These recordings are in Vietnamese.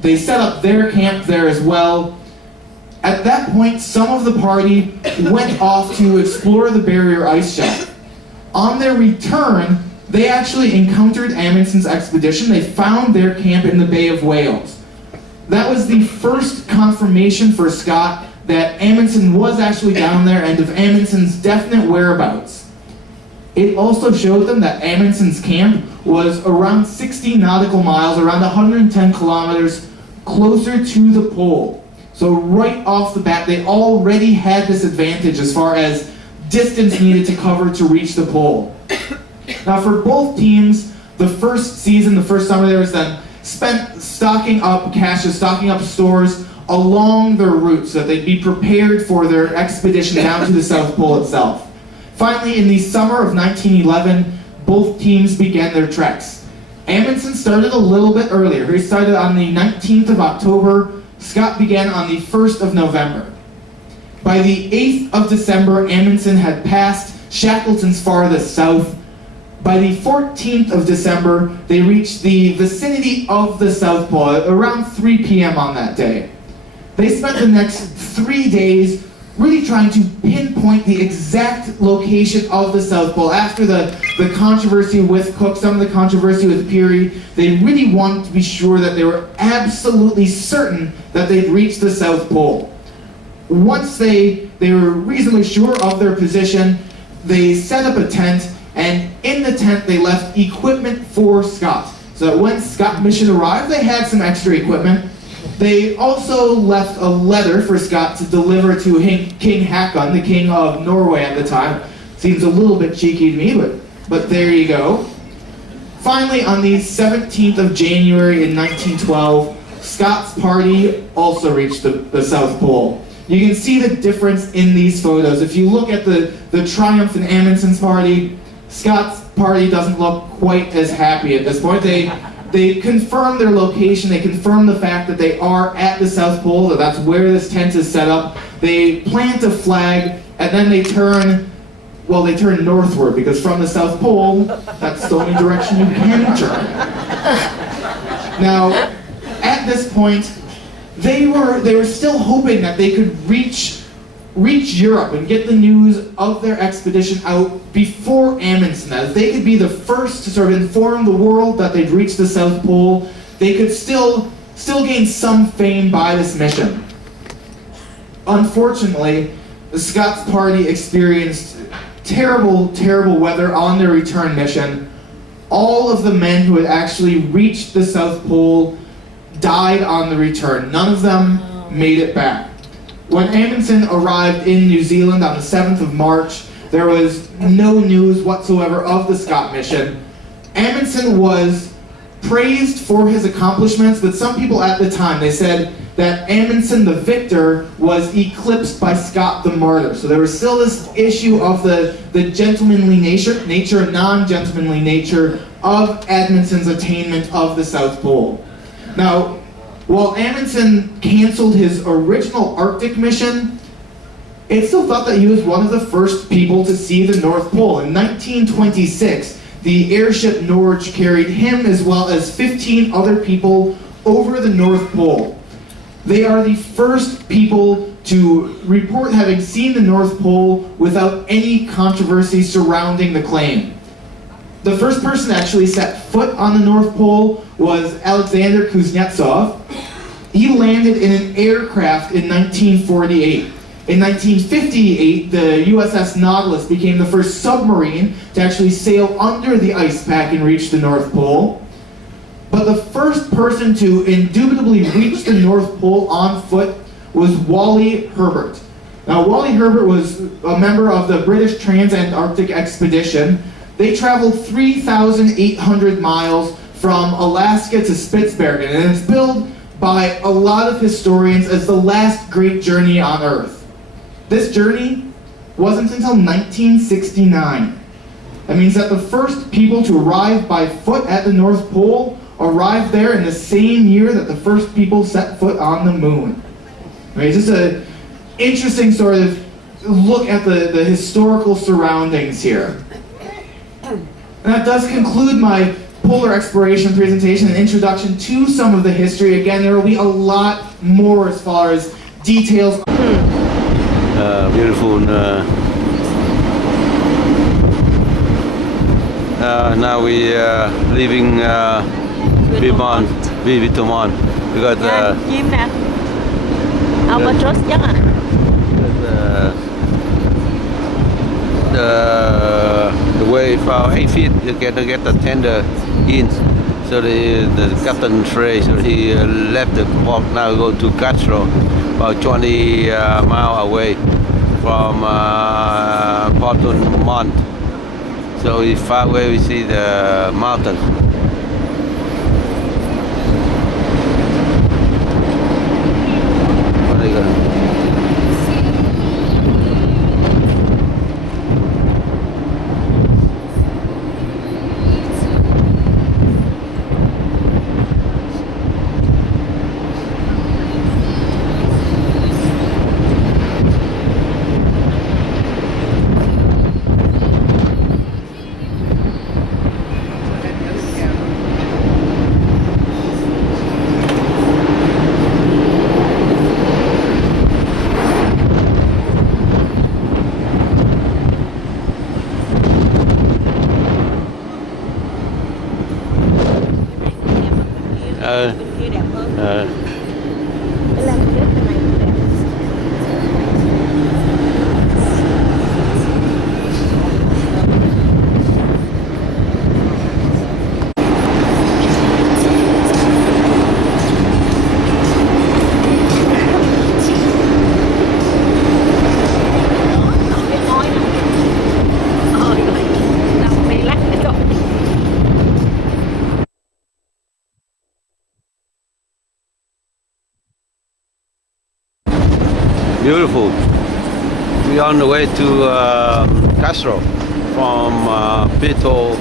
They set up their camp there as well. At that point, some of the party went off to explore the barrier ice shelf. On their return, they actually encountered Amundsen's expedition. They found their camp in the Bay of Whales. That was the first confirmation for Scott that Amundsen was actually down there and of Amundsen's definite whereabouts. It also showed them that Amundsen's camp was around 60 nautical miles, around 110 kilometers closer to the pole. So right off the bat, they already had this advantage as far as distance needed to cover to reach the pole. Now for both teams, the first season, the first summer, there was then spent stocking up caches, stocking up stores along their route so that they'd be prepared for their expedition down to the South Pole itself. Finally, in the summer of 1911, both teams began their treks. Amundsen started a little bit earlier. He started on the 19th of October. Scott began on the 1st of November. By the 8th of December, Amundsen had passed Shackleton's farthest south. By the 14th of December, they reached the vicinity of the South Pole, around 3 p.m. on that day. They spent the next 3 days really trying to pinpoint the exact location of the South Pole. After the controversy with Cook, some of the controversy with Peary, they really wanted to be sure that they were absolutely certain that they'd reached the South Pole. Once they were reasonably sure of their position, they set up a tent, and in the tent they left equipment for Scott. So that when Scott's mission arrived, they had some extra equipment. They also left a letter for Scott to deliver to King Haakon, the king of Norway at the time. Seems a little bit cheeky to me, but there you go. Finally, on the 17th of January in 1912, Scott's party also reached the South Pole. You can see the difference in these photos. If you look at the triumph in Amundsen's party, Scott's party doesn't look quite as happy at this point. They confirm their location, they confirm the fact that they are at the South Pole, that that's where this tent is set up. They plant a flag, and then they turn northward, because from the South Pole, that's the only direction you can turn. Now, at this point, they were still hoping that they could reach Europe and get the news of their expedition out before Amundsen. As they could be the first to sort of inform the world that they'd reached the South Pole, they could still gain some fame by this mission. Unfortunately, the Scott's party experienced terrible, terrible weather on their return mission. All of the men who had actually reached the South Pole died on the return. None of them made it back. When Amundsen arrived in New Zealand on the 7th of March, there was no news whatsoever of the Scott mission. Amundsen was praised for his accomplishments, but some people at the time, they said that Amundsen the victor was eclipsed by Scott the martyr. So there was still this issue of the gentlemanly nature, non-gentlemanly nature of Amundsen's attainment of the South Pole. Now, while Amundsen canceled his original Arctic mission, it's still thought that he was one of the first people to see the North Pole. In 1926, the airship Norge carried him as well as 15 other people over the North Pole. They are the first people to report having seen the North Pole without any controversy surrounding the claim. The first person to actually set foot on the North Pole was Alexander Kuznetsov. He landed in an aircraft in 1948. In 1958, the USS Nautilus became the first submarine to actually sail under the ice pack and reach the North Pole. But the first person to indubitably reach the North Pole on foot was Wally Herbert. Now, Wally Herbert was a member of the British Trans-Antarctic Expedition. They traveled 3,800 miles from Alaska to Spitsbergen, and it's billed by a lot of historians as the last great journey on Earth. This journey wasn't until 1969. That means that the first people to arrive by foot at the North Pole arrived there in the same year that the first people set foot on the moon. I mean, just an interesting sort of look at the historical surroundings here. And that does conclude my polar exploration presentation, an introduction to some of the history. Again, there will be a lot more as far as details. Beautiful. Now we leaving Vietnam. We got chim nè, albatross chắc à. The way for 8 feet you get the tender in. So the captain Frey, so he left the port, now go to Castro, about 20 miles away from Port Mont. So it's far away, we see the mountain. What are you gonna? Bên kia đẹp hơn. Cái lan kết bên này cũng đẹp. Beautiful. We're on the way to Castro from Pito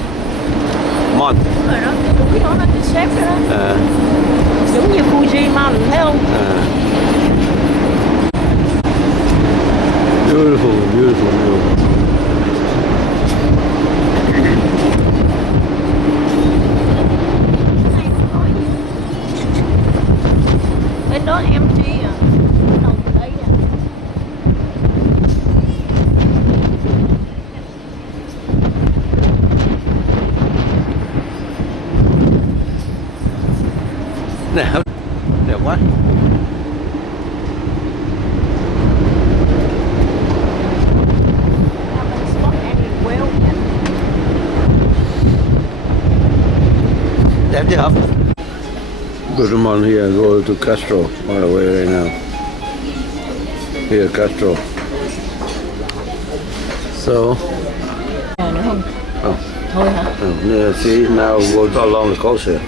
Mont. Rồi đó, cái đó nó xếp đó. Giống như Fuji Mountain, thấy không? Beautiful, beautiful, beautiful. Bên đó empty à. Đâu thấy à. Đẹp quá. Đẹp chưa hả? Put them on here, go to Castro all the way right now. Here, Castro. So. Nữa không? Oh. Thôi hả? Yeah, see, now go along the coast here.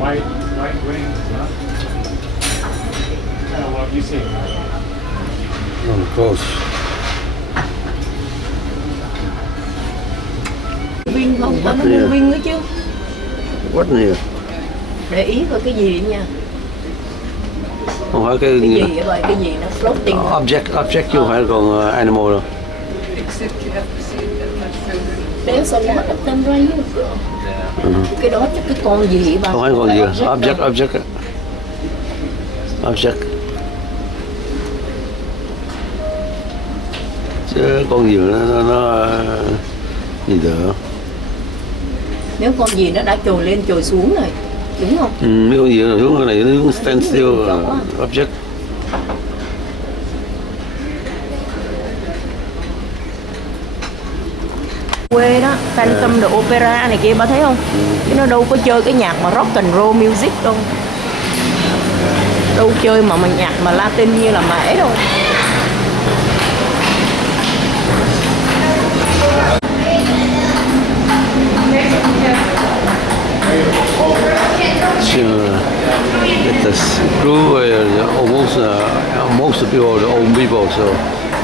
Right wing, huh? Kind of what you see. On the coast. Viên không? Tao nó mua viên nữa chứ. What here? Để ý coi cái gì nha. Không phải cái gì vậy? Cái gì nó floating. Object chứ phải còn animal đâu. Để sao nó hết tên ra cái đó chắc cái con gì bà. Không phải con gì. Object. Chứ con gì nó gì được. Nếu con gì nó đã trồi lên trồi xuống rồi, đúng không? Mấy con gì nó xuống cái này nó stand still object. Quê đó, Phantom the Opera này kia bà thấy không? Chứ nó đâu có chơi cái nhạc mà rock and roll music đâu. Đâu chơi mà nhạc mà Latin như là mễ đâu. The crew almost most of people are the old people, so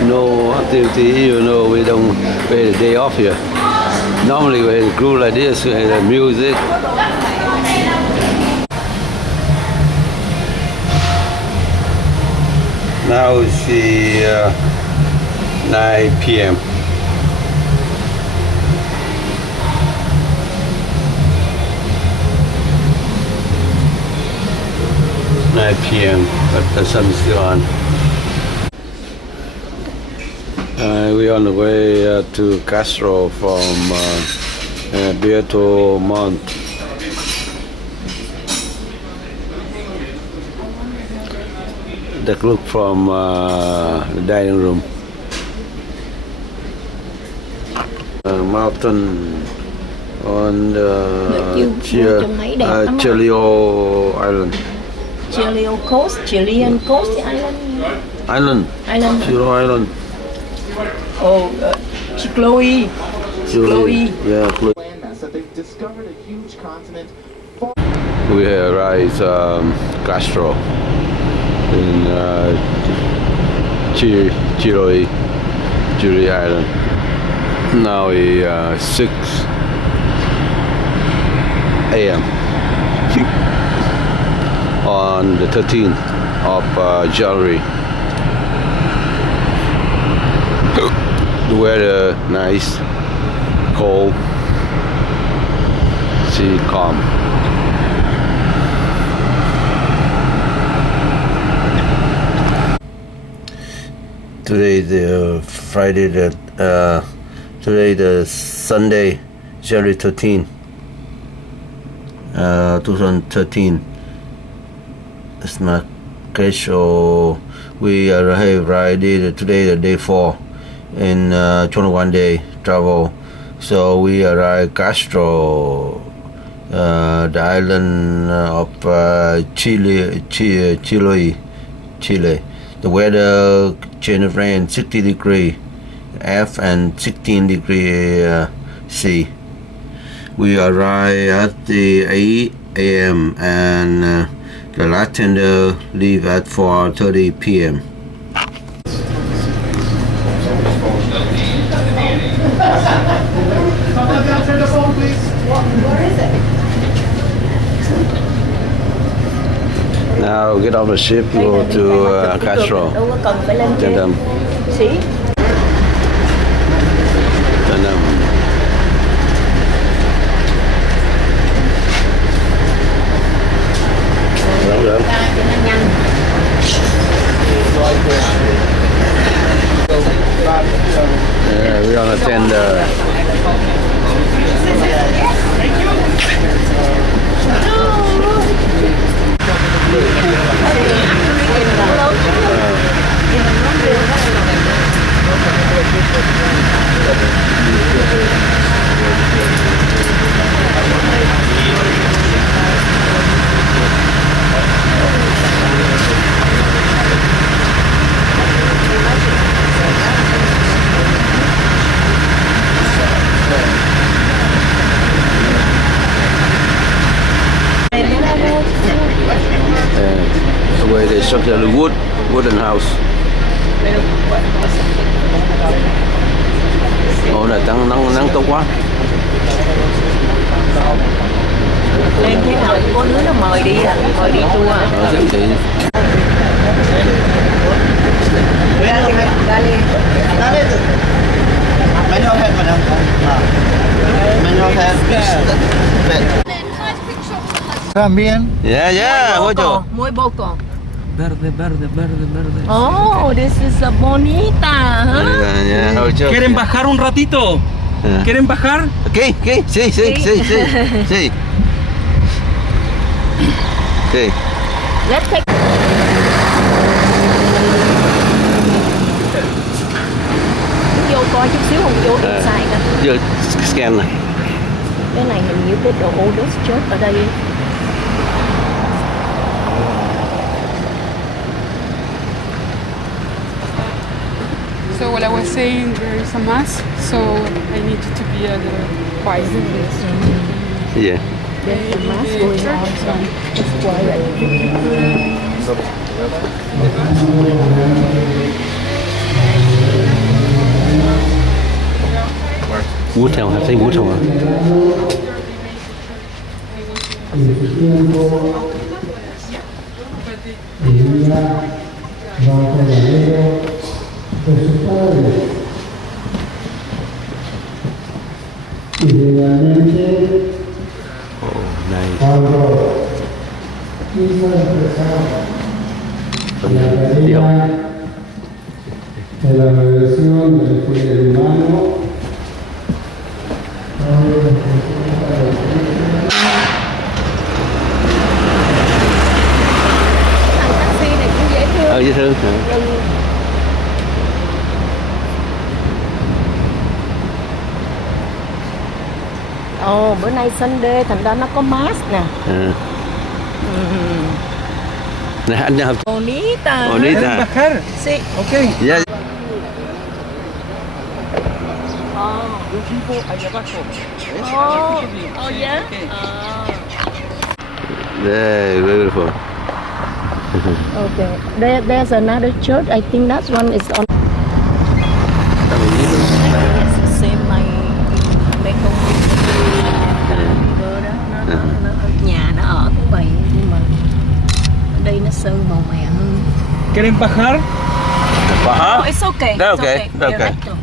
no activity. You know, we have a day off here. Normally we have a crew like this, we have music. Now it's 9 p.m. But the sun is still on. We're on the way to Castro from Beato Mont. The look from the dining room. Mountain on the Chilio Island. Chilio Coast, Chilean Coast Island. Chilio Island. Oh, Chloe. Yeah, Chloe. That they've discovered a huge continent. We arrived Castro in Chile Island. Now it's 6 a.m. on the 13th of January. The weather nice, cold, sea calm. Today the Friday today the Sunday, January 13, 2013. It's my casual. We arrived today the day 4 in 21 day travel. So we arrived Castro, the island of Chile. The weather change of rain 60 degree F and 16 degree C. We arrived at the 8 a.m. and the last tender leave at 4:30 p.m. Now get off the ship, go to Castro. Đâu có cần phải lên trên. Xí. Yeah, we're on a tender. Where they structure the wooden house. Ồ là nắng tốt quá. Lên thế nào có đứa nó mời đi tour à. También. Yeah, mucho. Muy poco. Verde. Oh, this is a bonita, huh? Yeah, ¿Quieren bajar un ratito? ¿Quieren bajar? Okay, sí. Okay. Let's take. Vô coi chút xíu không vô inside nè. Giờ scan này. Cái này hình như cái đồ đốt chốt ở đây. So what I was saying, there is a mass, so I need to be at the quiet. Yeah. There's a mass going on, so it's quiet. Wood không? Have they wood không? bajo el anhelo de sus padres. Y finalmente, cuando quiso expresar la tarea de la reversión del género humano, Taxi này cũng dễ thương. Dễ thương. Ồ, bữa nay Sunday thành ra nó có mask nè. Này anh nào? Bonita. Bonita. ¿Quieren bajar? Sí. Ok. Ya. Yo vivo allá abajo. ¿Ves? Oh, yeah. Ok. There, beautiful. Okay. There's another church. I think that one is on. It's the same like Mekong River đó. Nó nhà nó ở cũng vậy nhưng mà ở đây nó sơn màu mè hơn. ¿Quieren bajar? Baja. Oh, it's okay. That's It's okay. okay. That's okay. Directo.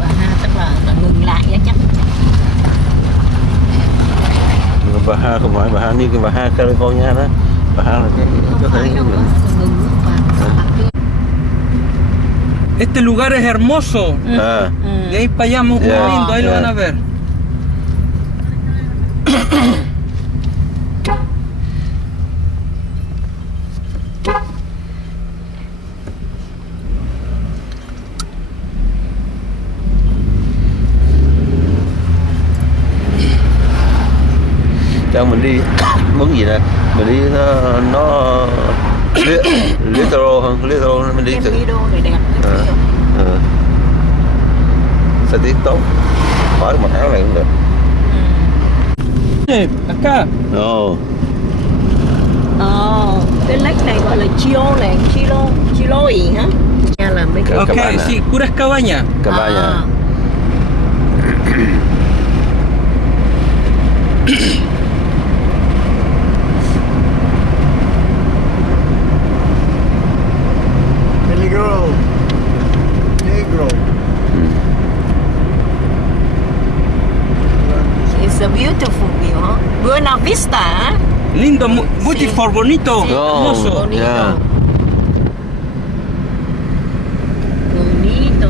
Baha tức là ngừng lại á chắc. Baja không phải Baja như cái Baja California đó. Baja là cái có thể Đâu có ngừng nước và Este lugar es hermoso. à. De ahí para allá muy Yeah. lindo, ahí lo van a ver. Cho mình đi muốn gì nè, mình đi nó literal hơn, literal mình đi từ video này đẹp lắm. thời tiết tốt, khỏi mặc áo này cũng được. Acá. Ồ, Cái lake này gọi là Chilo này, Chiloy hả? Nha là mấy cái Ok, cabana. sí, puras cabañas. Cabana. Peligro. Negro. It's a beautiful view, huh? Buena Vista, hả? Lindo, beautiful, bonito, hermoso. Bonito. Yeah. Bonito.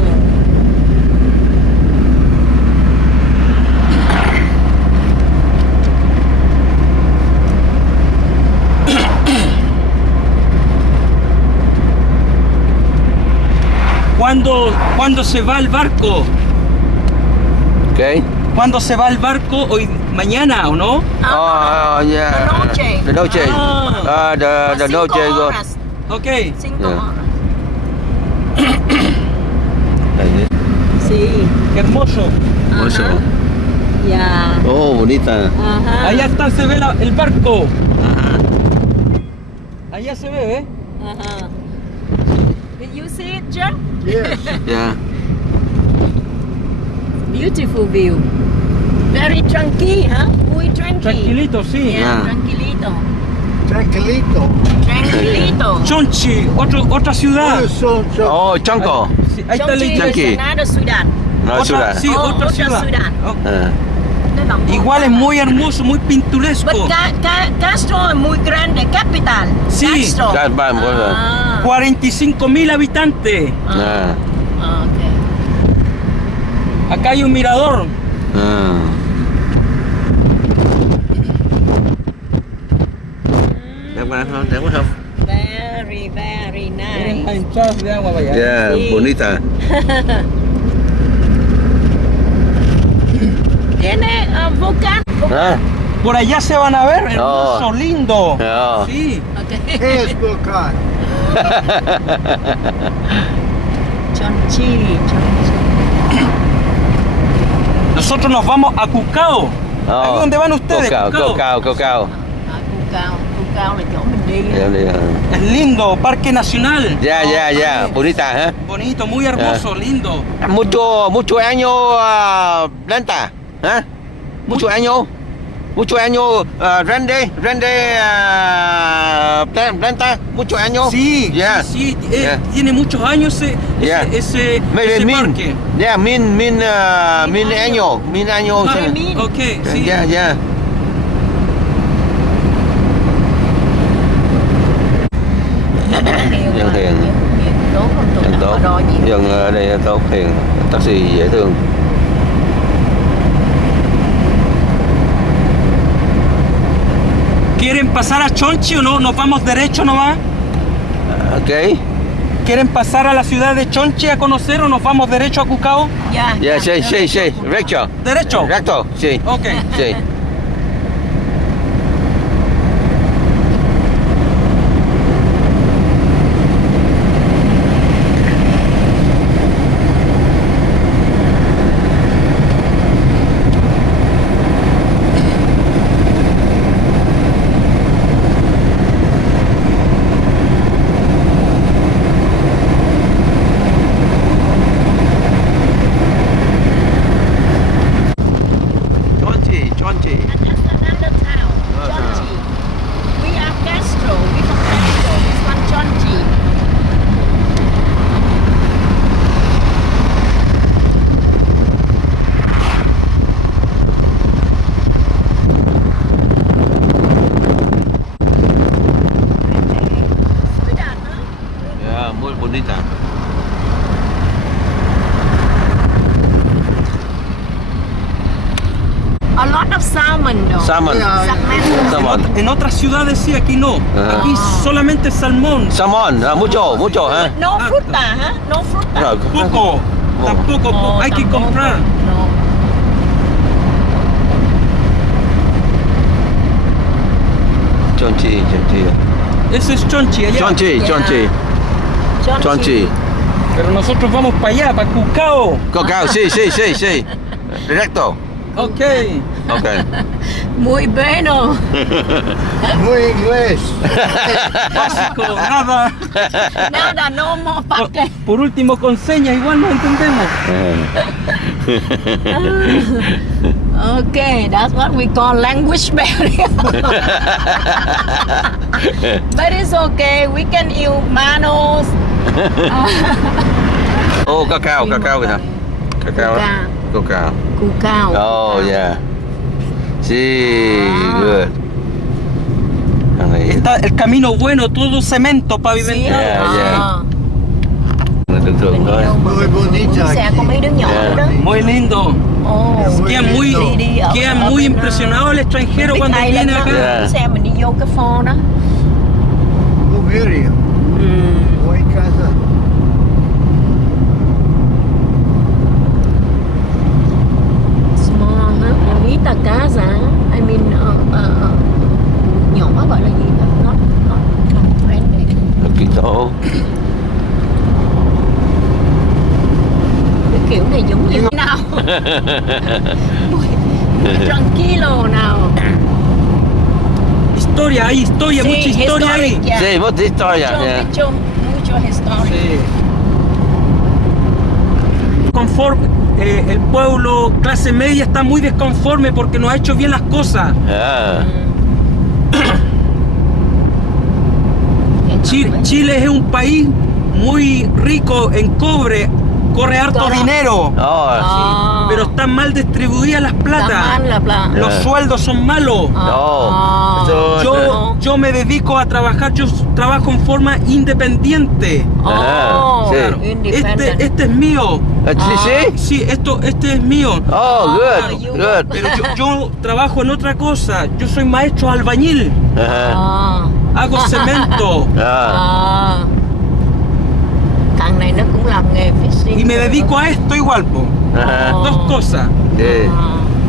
¿Cuándo se va el barco? Okay. ¿Cuándo se va el barco? Hoy, mañana, ¿o no? Yeah. The noche. The noche. The noche go. Horas. Ok. 5 Yeah. horas. Sí. Qué hermoso. Hermoso. Yeah. Oh, bonita. Ajá. Allá está, se ve el barco. Ajá. Allá se ve, ¿eh? Ajá. Did you see it, John? Yes. Yeah. Beautiful view. Very tranquil, huh? Muy tranquil. Tranquilito, sí. Yeah, Yeah. tranquilito. Tranquilito. Tranquilito. Chonchi, otra ciudad. Son. Oh, Chanco. Sí, ahí está el Chonchi Chonchi. is another Sudan. No, otra, Sudan. sí, Oh, otra otra ciudad. ciudad. Oh, Nó là một- igual es muy hermoso, muy pintoresco. But Castro es muy grande, capital. Sí. Castro. Dạ, vâng, vâng, vâng. 45.000 habitantes. À. Ok. Acá hay un mirador. À. Đẹp quá không? Đẹp quá không? Very, very Miren las nice. entradas de agua para allá. Yeah, Sí. bonita. Tiene volcán. Ah. Por allá se van a ver, hermoso, Oh. lindo. Oh. Sí. Ok. Es volcán. Chonchi. Nosotros nos vamos a Cucao. Oh. Ahí donde van ustedes, Cao Cucao. cao cao cao. Cu Cao là chỗ mình đi. Em đi. Es lindo, Parque Nacional. Ya, ya, ya. Bonita, ¿eh? Bonito, muy hermoso, lindo. Mucho año planta, ¿eh? Mucho año. Muchos años, planta, muchos años. Sí, Yeah. sí, Yeah. tiene muchos años Yeah. ese Min, parque. yeah, min años. Ok, sí. Yeah, yeah. Dân hiền, Tốt không tụi dân nó tốt, đo nhiều. dân ở đây tốt hiền, taxi dễ thương. ¿Quieren pasar a Chonchi o no? ¿Nos vamos derecho nomás? Ok. ¿Quieren pasar a la ciudad de Chonchi a conocer o nos vamos derecho a Cucao? Dạ. Yeah, sí, recto. ¿Derecho? Recto, sí. Ok. Sí. Chonchi. That's another town, Chonchi. We are Castro. We from Castro. This one Chonchi. Ciudad, ¿no? Yeah, muy bonita. A lot of salmon though. Salmon. Salmon. En otras ciudades sí, aquí no. Ajá. Aquí solamente salmón. Salmon, mucho, ¿eh? No fruta, ¿eh? No fruta. No, Poco. Tampoco, No, hay que tampoco. comprar. No. Chonchi. Ese es Chonchi allá. Chonchi. Chonchi. Pero nosotros vamos para allá, para Cucao. Cacao, sí. Directo. Ok. Ok. Muy bueno. Muy inglés. Básico, nada. Nada, no more parte. Por último, con señas, igual no entendemos. Okay, that's what we call language barrier. But it's okay. We can use manos. Oh, cacao kìa. Cacao. Cucao. Oh, yeah. Sí, Ah. good. Thằng này Está el camino bueno, todo cemento Sí. pavimentado. À. thường thường thôi. Muy bonita Xe có mấy đứa nhỏ Yeah. đó. Muy lindo. Oh. Queda muy, Đi ở- queda ở muy bên, impresionado el extranjero Big cuando Island viene đó. acá. Yeah. Xe mình đi vô cái pho đó. Bulgaria. Muy casa. Small, huh? Bonita casa. I mean, nhỏ gọi là gì đó? Not friendly. Quito. Cái kiểu này giống như nào? Muy tranquilo nào. Historia, hay historia, mucha historia ahí. historic, yeah. Sí, mucha historia. Yeah. Mucho historia. Sí. Conforme, el pueblo clase media está muy desconforme porque no ha hecho bien las cosas. Yeah. Chile es un país muy rico en cobre, corre harto Cobre. dinero, Oh, pero están mal distribuidas las plata. Los sueldos son malos. no. Eso- Yo me dedico a trabajar, yo trabajo en forma independiente. Ah, sí. Claro. Este es mío. Sí. Sí, este es mío. Oh, good. Pero yo trabajo en otra cosa. Yo soy maestro albañil. Ajá. Hago cemento. Ah. Thằng này nó cũng làm nghề fishing. Y me dedico a esto igual, po. Ajá. Dos cosas. Sí.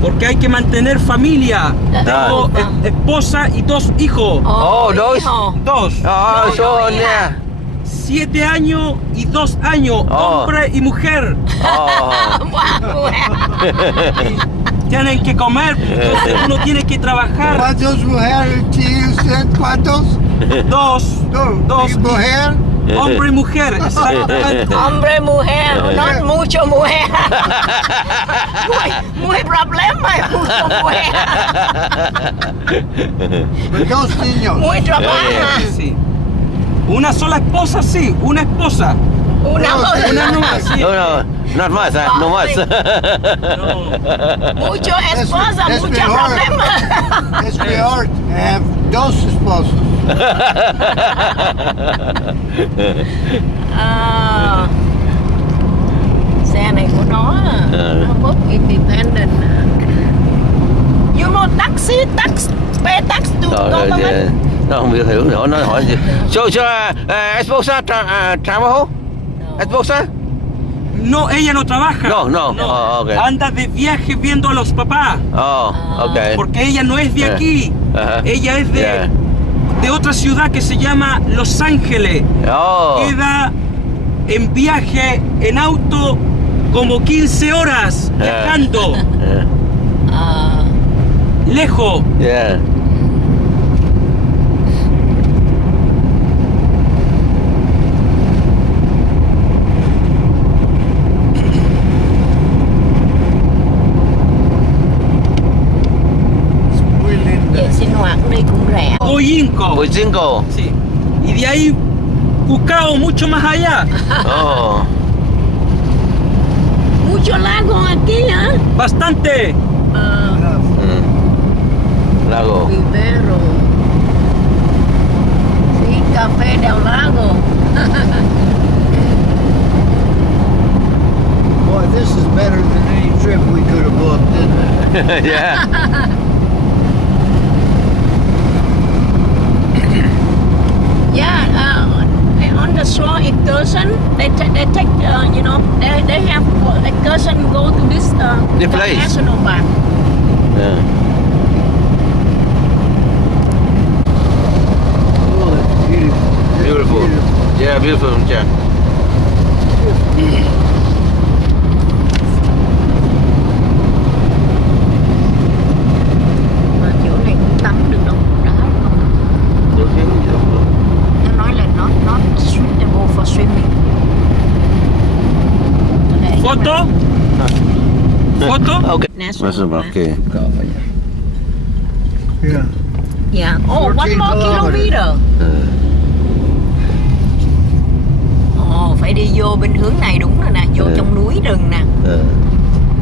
Porque hay que mantener familia. Tengo esposa y dos hijos. Oh, dos. Dos. Oh, son yeah. 7 años y 2 años. Oh. Hombre y mujer. Oh. Tienen que comer. Entonces uno tiene que trabajar. ¿Cuántos mujeres tiene usted? ¿Cuántos? Dos. Dos. Dos. ¿Y mujer? Hombre y mujer, exactamente. Hombre, mujer, not mucho mujer. Muy problema, mucho mujer. But dos niños. Muy trabaja. Sí. Una sola esposa, sí, una esposa. Una Una nomás, sí. No, not más, no más. Mucho esposa, Es mucho peor. problema. Es peor have dos esposos. Xe này của nó nó bớt independent. You know taxi, pay tax to government. Nó không biết hiểu nữa, nó hỏi gì. So, esposa trabajo? Esposa? No, ella no trabaja. No. Oh, okay. Anda de viaje viendo a los papás. Oh, okay. Porque ella no es de aquí. Ajá. Ella es Yeah. de otra ciudad que se llama Los Ángeles. Oh. Queda en viaje en auto como 15 horas viajando. Lejos. Yeah. Muy linda. Vậy sinh hoạt ở đây cũng rẻ. Boyinco. Muy cinco. Sí. Y de ahí Cucao, mucho más allá. Oh. Mucho lago aquí, hả? Bastante. Lago. Vivero. Sí, café del lago. Boy, this is better than any trip we could have booked, isn't it? Yeah. Yeah, on the shore excursion, they take, they have excursion go to this The place. national park. Yeah. Oh, it's beautiful. Beautiful. Yeah, beautiful. Yeah. Mà chỗ này cũng tắm được đâu, đá không? Nó nói là not suitable for swimming. ¿Foto? ¿Foto? Okay. National park. Okay. Yeah. Yeah. Oh, 1 14 more kilometers. kilometer. Ồ, phải đi vô bên hướng này đúng rồi nè, vô trong núi rừng nè.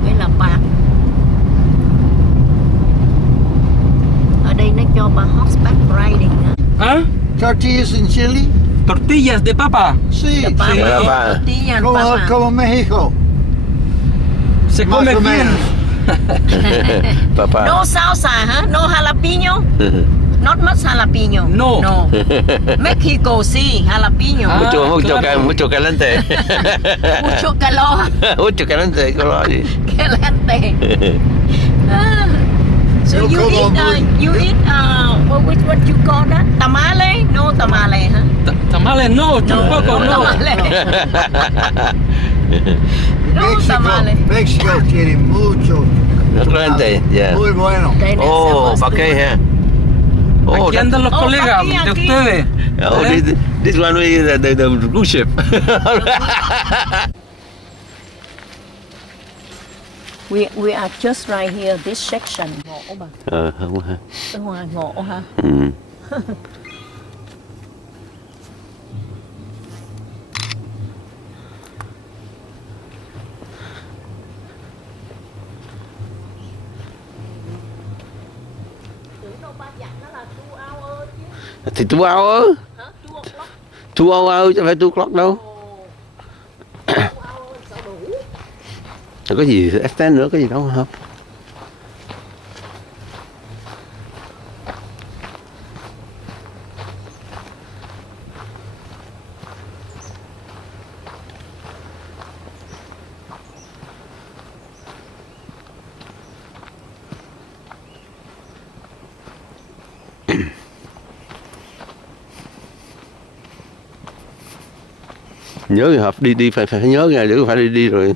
Mới là park. Ở đây nó cho bà horseback riding á. ¿Ah? Tortillas in Chile? Tortillas de papa. Sí. Papa, Sí, papa. tortilla, Como, papa. como México. Se Más come o bien. menos. Papá. No salsa, hả? No jalapeno? Not much jalapeno. No. No. Mexico, sí, jalapeno. Ah. Mucho caliente. Mucho calor. Mucho caliente. Caliente. Ah. So Yo you como eat, what you call that? Tamale? No tamale, hả? Tamales no, tampoco no. Tamale. No tamale. México tiene mucho. Caliente, yeah. Muy bueno. Đây nè, Oh, Sebas ¿para qué, tú. eh? Oh, Aquí andan los Oh, colegas aquí, de aquí. ustedes. Oh, this one is the cruise ship. We are just right here, this section. Ngộ bà. Không ha. Ở ngoài ngộ hả? Tưởng đâu ba dặn nó là 2 hours chứ. Thì 2 hours. Hả? 2 o'clock? 2 hours chứ phải 2 o'clock đâu. 2 hours sao đủ? Rồi có gì extend nữa, có gì đâu không? Nhớ người hợp đi phải nhớ nghe, đừng phải đi rồi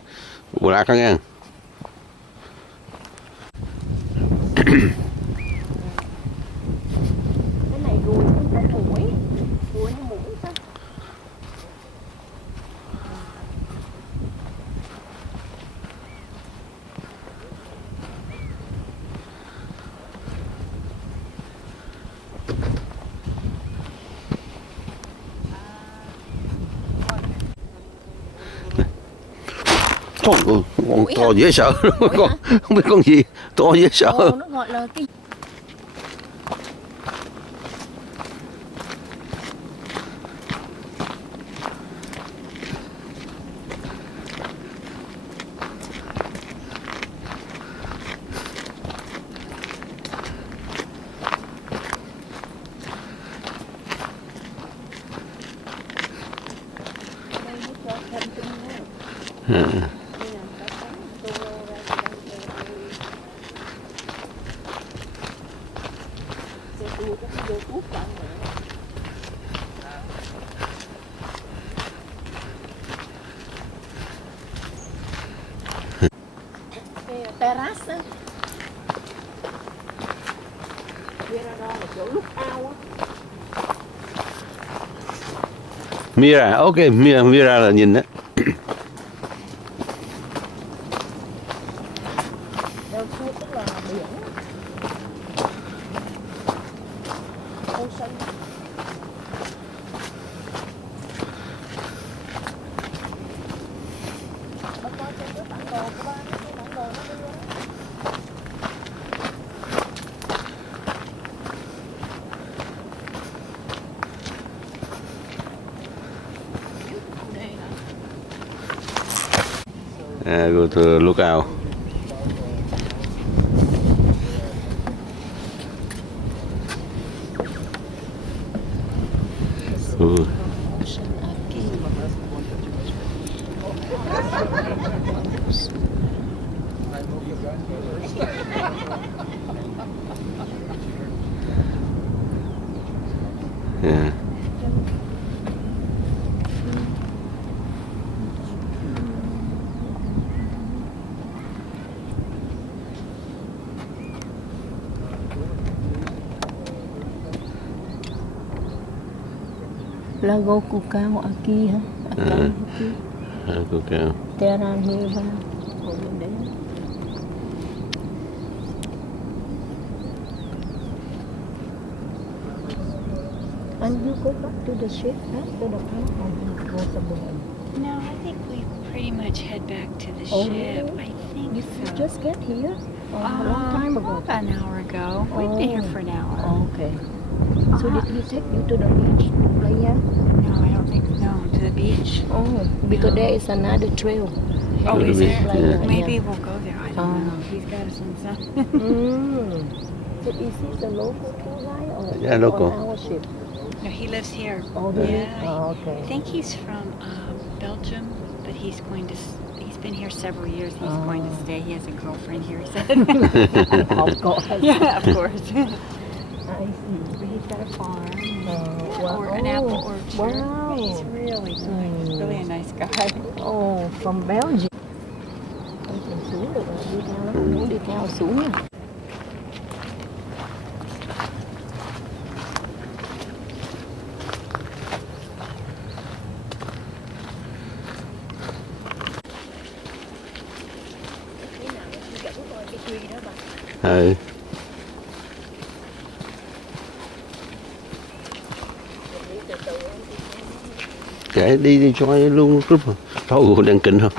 quần lạc đó nghe. Cái này ruồi nó mũi. Ruồi nó mũi sao? Con to dễ sợ. Con không biết con gì, to dễ sợ. Nó gọi là cái terrace á. Mirador là chỗ lúc ao á. Mira, ok, Mira là nhìn đó. Đâu kia tức là biển. Ocean. Bác coi trên cái bản đồ của ba, cái bản đồ nó đưa đó. Go to lookout. Yeah. Lago Cucao aquí hả? Cucao. Terra Neva. Ở bên đấy. And you go back to the ship after the park or you go somewhere? No, I think we pretty much head back to the Oh, ship. really? I think You so. just get here? A long time ago. About an hour ago. We've been here for an hour. Okay. So did he take you to the beach to play here? No, I don't think no. To the beach. Oh, because there is another trail. Oh, is Maybe, there? yeah. Maybe we'll go there. I don't Ah. know. He's got us on some. So is he the local tour guide or Yeah, local. on our ship? No, he lives here. Oh, really? Yeah. Oh, okay. I think he's from Belgium, but he's going to. He's been here several years. He's going to stay. He has a girlfriend here. He said. Of course. Yeah, of course. I see. He's got a farm. Wow. Or an apple orchard. Wow. He's really nice. Really a nice guy. Oh, from Belgium. Không cần xuống được rồi, đi theo nó không muốn đi theo xuống nha. Ừ. Kệ đi cho luôn lúc mà. Thôi đang kinh không?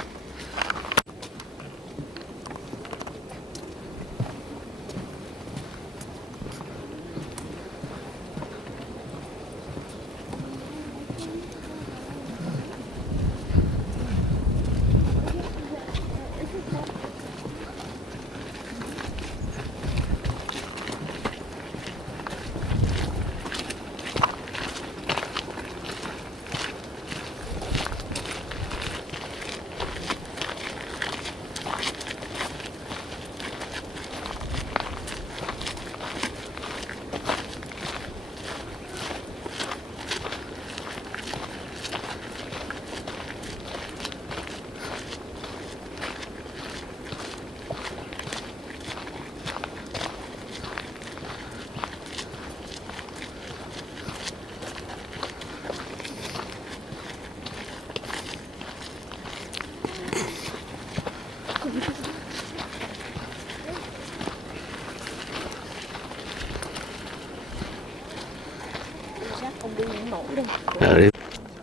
Không đi những nổi đâu. Đi.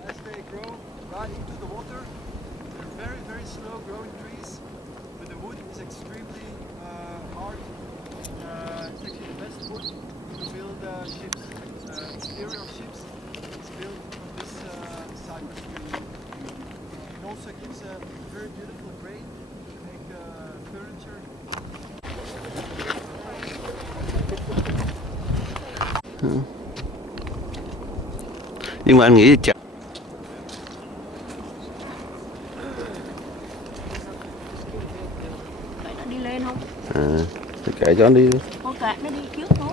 As they grow, run into the water, their very, very slow growing trees, but the wood is extremely hard. It's actually the best wood to build ships. Exterior of ships is built on this cypress tree. It also gives a very beautiful grain to make furniture. Nhưng mà anh nghĩ chặt Vậy nó đi lên không? thì kệ cho anh đi. Con kẹt nó đi trước thôi.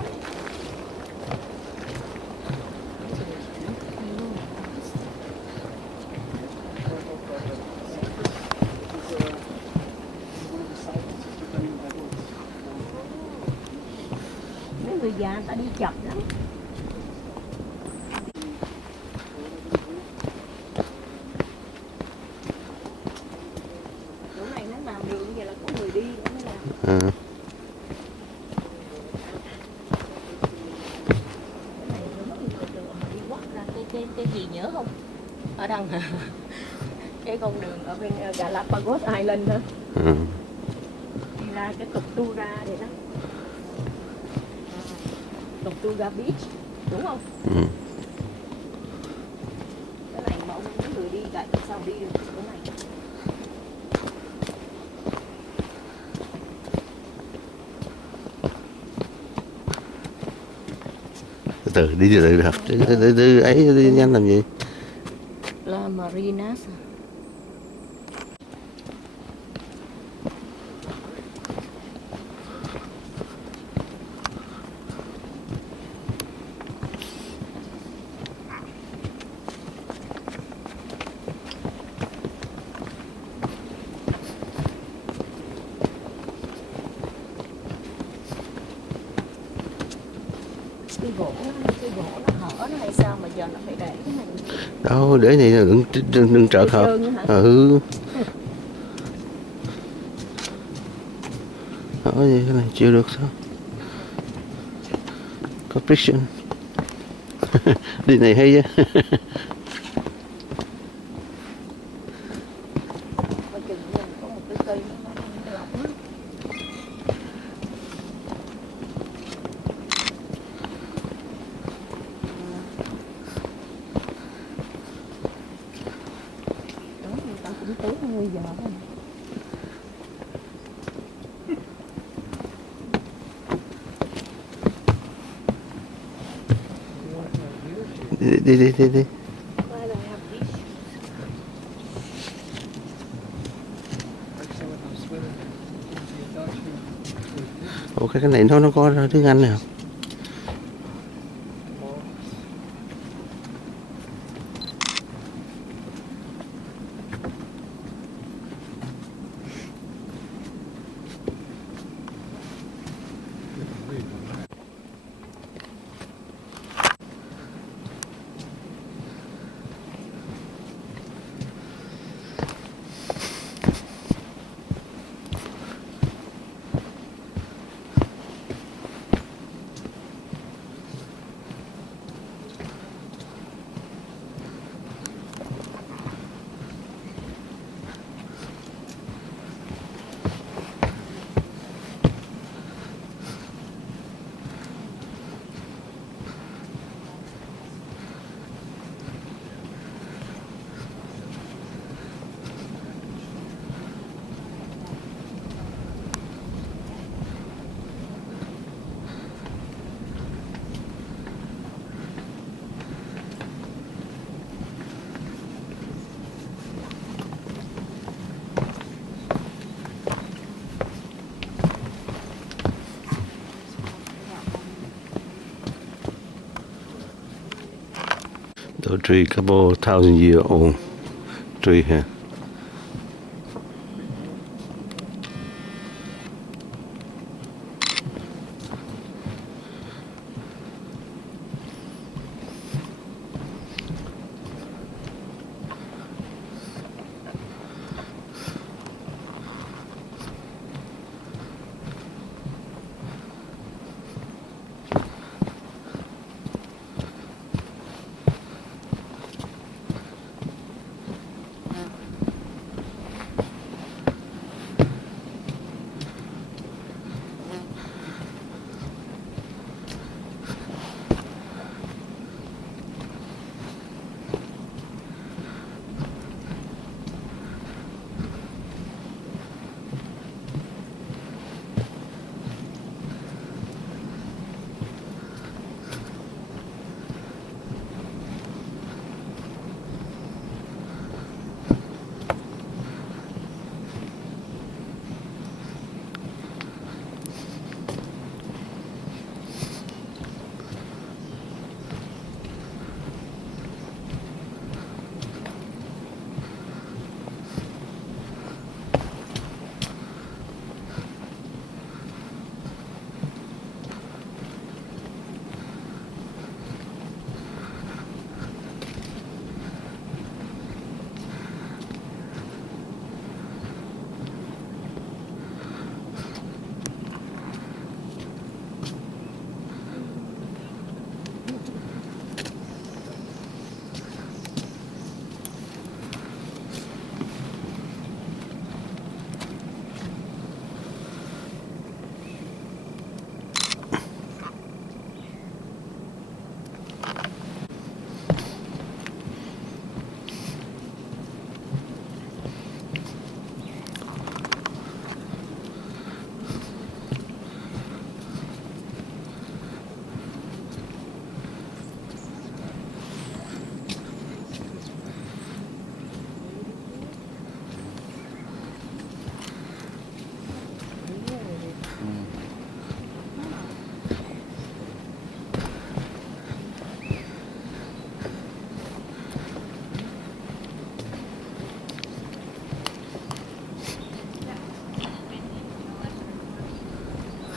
Mấy người già người ta đi chậm lắm. Chỗ này nó làm đường vậy là có người đi nữa mới làm. Cái gì nhớ không? Ở đâu hả? Cái con đường ở bên Galapagos Island đó. Đi ra cái Tortuga đây đó. Tortuga Beach, đúng không? Cái này mà ông những người đi gạch sao đi được cái này? Từ đi từ học từ ấy đi nhanh làm gì? La Marinas. Cái gỗ nó hở nó hay sao mà giờ nó phải để cái này? Đâu để này đừng trợ hợp. Hỏi gì cái này chịu được sao? Có friction. Đi này hay chứ. Đi. Ủa cái này nó có tiếng Anh nào? The tree, couple thousand-year-old tree here.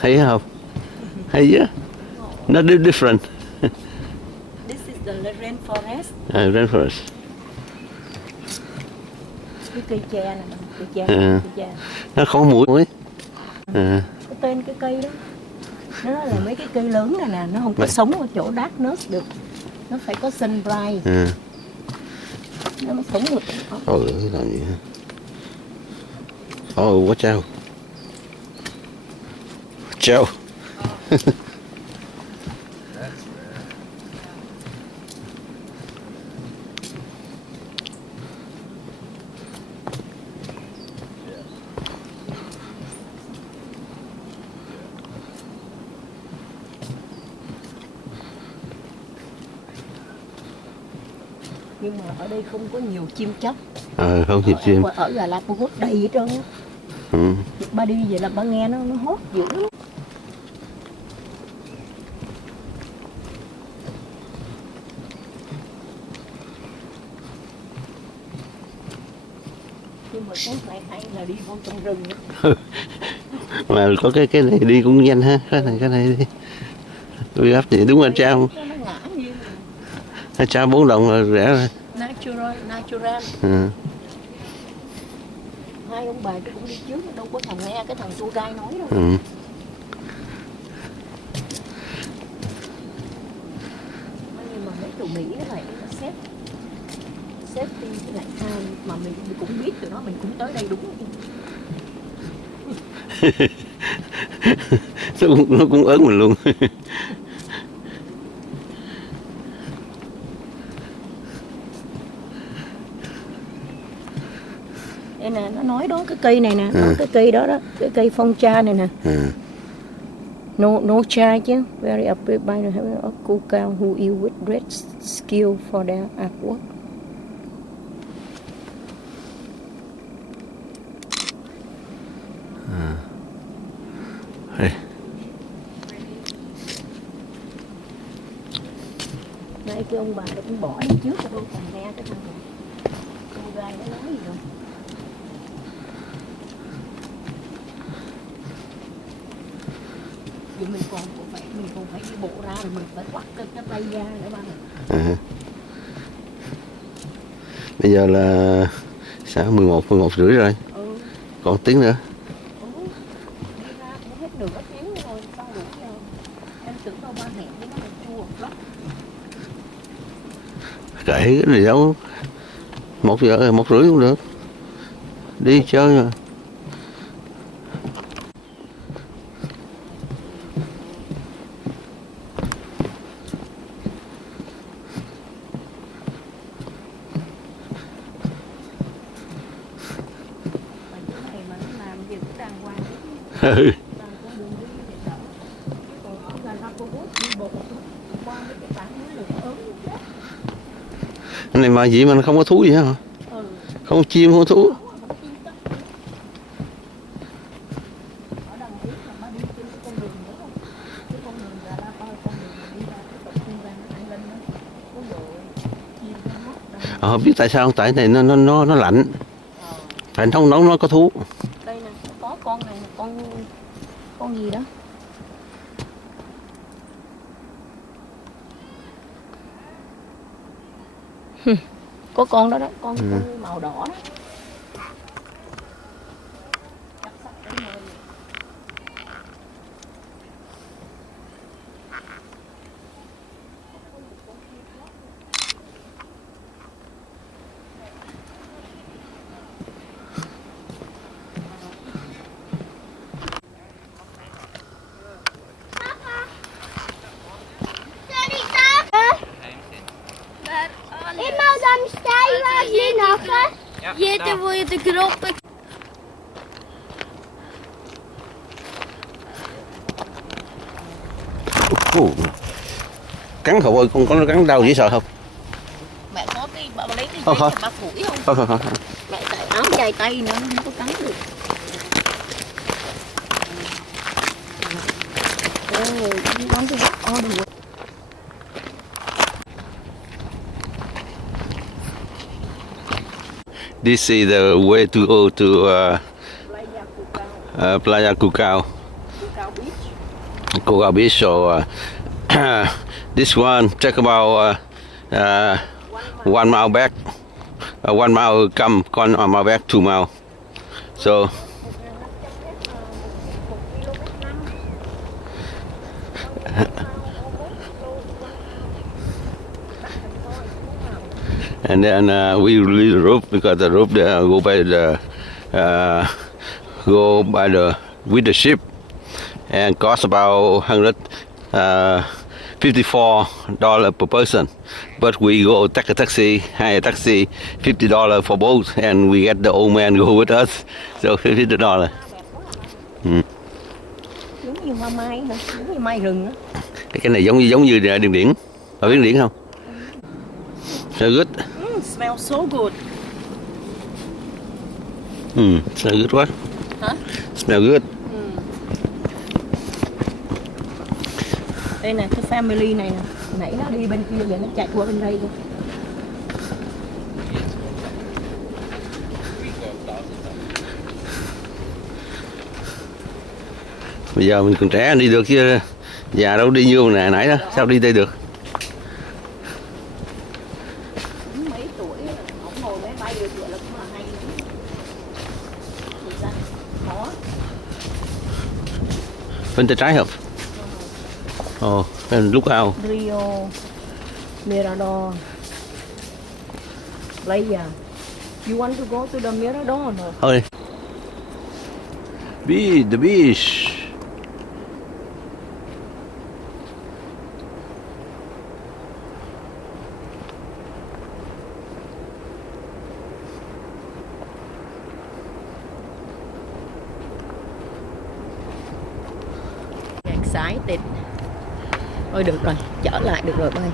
Thấy không? Hay chứ? Nó different. This is the rainforest. Rainforest. Cái cây tre này, cây tre. Nó không mũi. Cái tên cái cây đó, nó là mấy cái cây lớn này nè, nó không có sống ở chỗ dark nước được, nó phải có sunbright, nó mới sống được. Làm gì hả? Watch out. Watch out. Nhưng mà ở đây không có nhiều chim chóc. Không nhiều chim. Ở Galapagos đầy hết trơn á. Ba đi vậy là ba nghe nó hót dữ lắm. Nhưng mà cái này hay là đi vô trong rừng. Mà có cái này đi cũng nhanh ha, cái này đi. Tôi gấp gì đúng anh cha không? Anh cha 4 đồng là rẻ rồi. Natural. Hai ông bà cũng đi trước, đâu có thằng nghe cái thằng tour guide nói đâu. Nhưng mà mấy tụi Mỹ nó phải xếp đi với lại mà mình cũng biết tụi nó, mình cũng tới đây đúng không? Nó cũng ớn mình luôn. Đây nè, nó nói đó cái cây này nè, cái cây đó đó, cái cây phong cha này nè. No cha chứ. Very appeared by the heaven of cool cow who ill with great skill for their artwork. Nãy cái ông bà nó cũng bỏ đi trước rồi, còn nghe cái thằng con gái nó nói gì rồi. Vậy mình còn phải đi bộ ra rồi mình phải quắt cái tay ra để ba mình. Bây giờ là sáng 11 rưỡi rồi. Còn tiếng nữa. Đi ra cũng hết nửa tiếng rồi, sao đủ giờ. Em tưởng đâu ba hẹn với nó là chua lắm. Kệ cái gì đâu. 1 giờ 1 rưỡi cũng được. Đi chơi mà. Cái này mà gì mà nó không có thú gì hả? Không có chim, không có thú. Không biết tại sao không? Tại này nó lạnh. Tại nóng nó có thú. Đây nè, có con này, con gì đó. Có con đó đó, con màu đỏ đó. Jätte var ju till kroppen. Cắn Hậu ơi, con có nó cắn đau dễ sợ không? Mẹ có cái bà lấy cái giấy bà phủi không? Không. Mẹ cài áo dài tay nữa không có cắn được. Want to walk all the way. This is the way to go to Playa Cucao. Cocoa Beach. So this one take about 1 mile back, 1 mile come, 1 mile back, 2 mile. So and then we release the rope because the rope go by the with the ship and cost about $154 per person. But we go take a taxi, hire a taxi, $50 for both, and we get the old man go with us, so $50. Giống như hoa mai hả? Giống như mai rừng á. Cái này giống như đường điển, có biết điển không? So good. Smells so good. Smell good what? Hả? Smell good. Đây nè, cái family này nè. Nãy nó đi bên kia giờ nó chạy qua bên đây rồi. Bây giờ mình còn trẻ đi được chứ già đâu đi như nè nãy đó, sao đi đây được? Mấy tuổi không ngồi máy bay được vậy là cũng là hay lắm. Khó. Bên tay trái hợp. Oh, and look out. Rio, Mirador, Playa. You want to go to the Mirador? No? Thôi. The beach. Excited. Thôi được rồi, trở lại được rồi bay.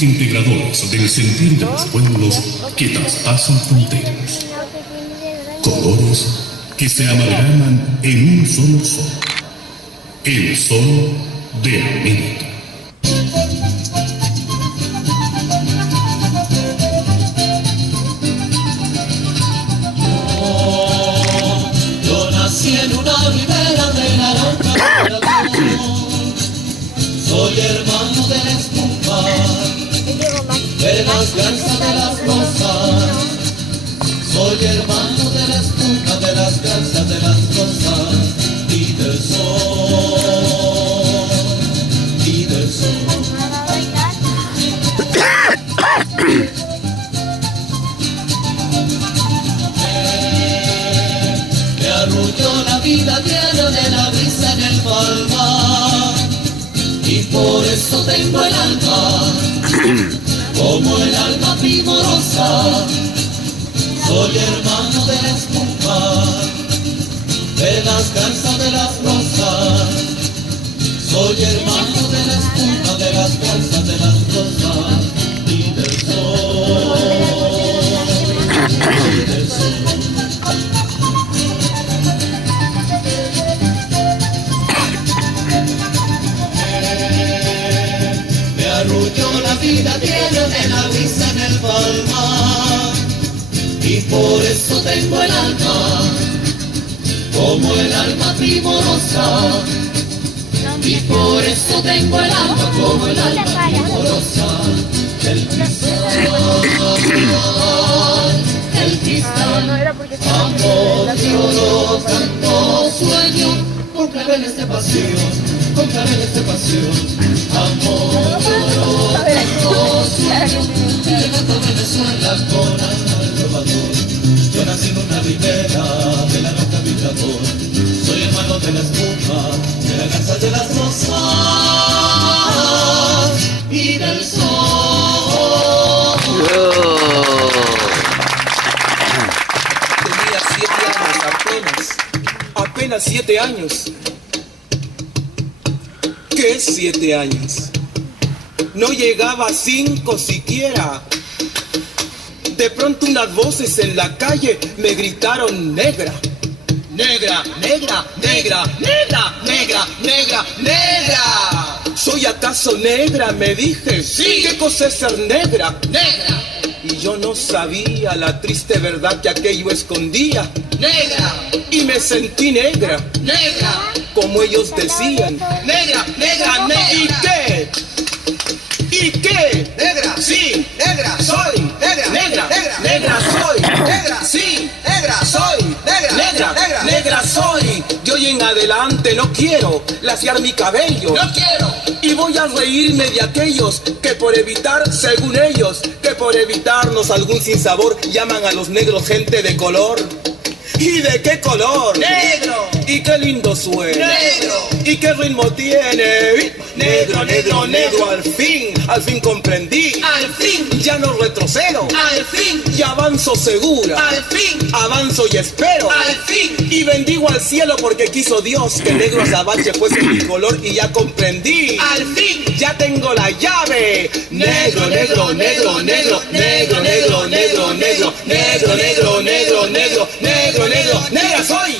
proyectos integradores del sentir de los pueblos que traspasan fronteras. Colores que se amalgaman en un solo sol. El sol de América. Yo nací en una ribera de la Arauca. Soy hermano de la espuma, de las garzas de las rosas. Soy hermano de la espuma, de las garzas de las rosas. Y del sol, y del sol. Me arrulló la vida tierra de la brisa en el palmar. Y por eso tengo el alma, como el alma primorosa. Soy hermano de la espuma, de las garzas de las rosas. Soy hermano de la espuma, de las garzas de las rosas. Y del sol, y del sol. Arrulló la vida tierra de la brisa en el palmar. Y por eso tengo el alma, como el alma primorosa. Y por eso tengo el alma, como el alma primorosa. El cristal, amor, lloro, canto, sueño, con claveles de pasión, con claveles de pasión. Amor, lloro, canto, sueño, llegando a Venezuela con alma del trovador. Yo nací en una ribera de la roca vibrador. Soy hermano de la espuma, de la garza de las rosas y del sol. Tenía 7 años apenas 7 años. ¿Qué 7 años? No llegaba a 5 siquiera. De pronto unas voces en la calle me gritaron negra. Negra, negra, negra, negra, negra, negra, negra. ¿Soy acaso negra? Me dije. Sí. ¿Qué cosa es ser negra? Negra. Y yo no sabía la triste verdad que aquello escondía. Negra. Y me sentí negra. Negra. Como ellos decían. Negra, negra, negra. ¿Y qué? ¿Y qué? Negra. Sí. Negra. Soy. Negra. Negra. Negra. Negra soy. Negra. Sí. Negra. Soy. Negra. Negra. Negra. Negra soy. De hoy en adelante no quiero laciar mi cabello. No quiero. Y voy a reírme de aquellos que por evitar, según ellos, que por evitarnos algún sinsabor llaman a los negros gente de color. ¿Y de qué color? Negro. ¿Y qué lindo suena? Negro. ¿Y qué ritmo tiene? Negro, negro, negro, al fin comprendí. Al fin. Ya no retrocedo. Al fin. Y avanzo segura. Al fin. Avanzo y espero. Al fin. Y bendigo al cielo porque quiso Dios que negro azabache fuese mi color y ya comprendí. Al fin. Ya tengo la llave. Negro, negro, negro, negro, negro, negro, negro, negro, negro, negro, negro, negro, negro, negro, negra soy.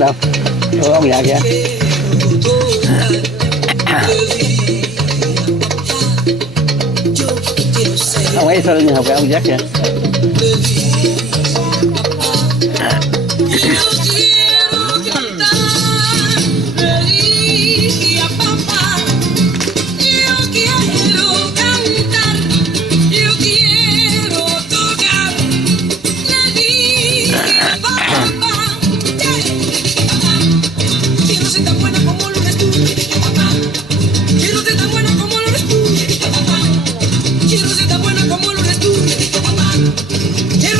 Đâu? Ông già kìa. Ông ấy sao học cái ông giác kìa. Quiero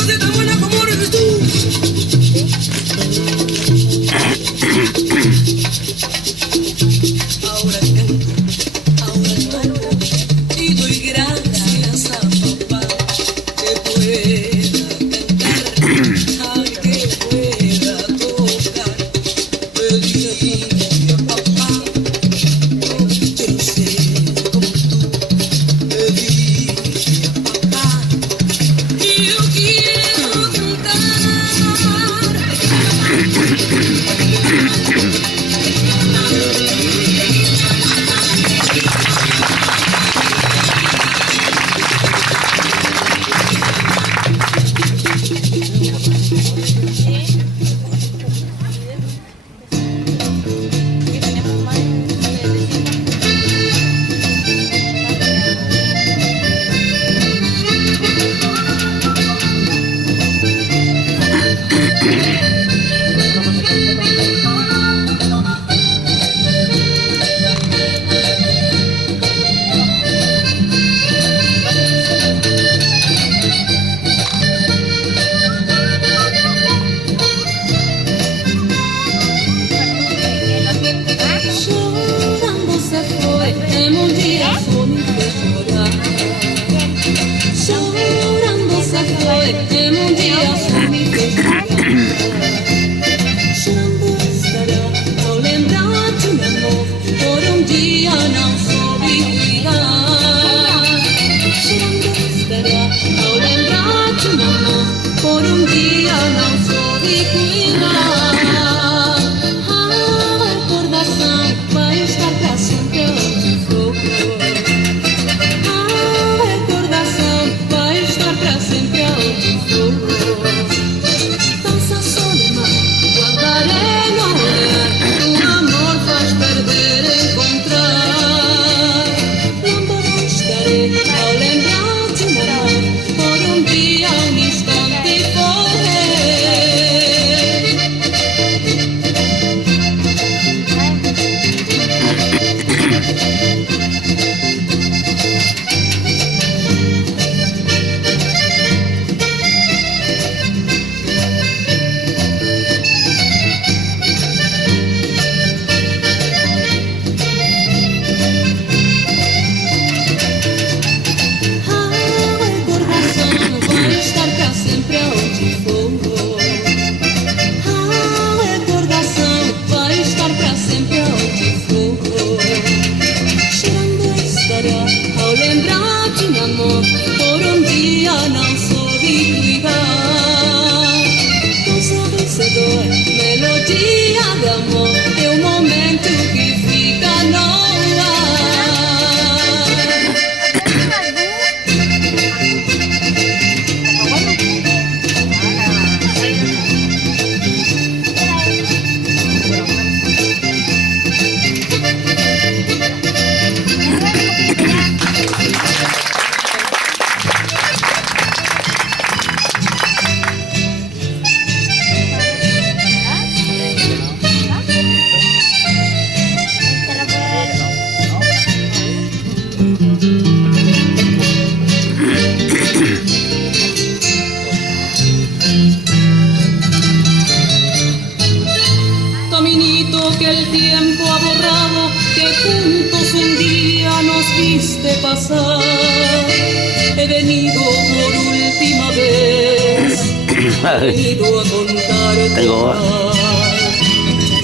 he venido por última vez, he venido a contarte.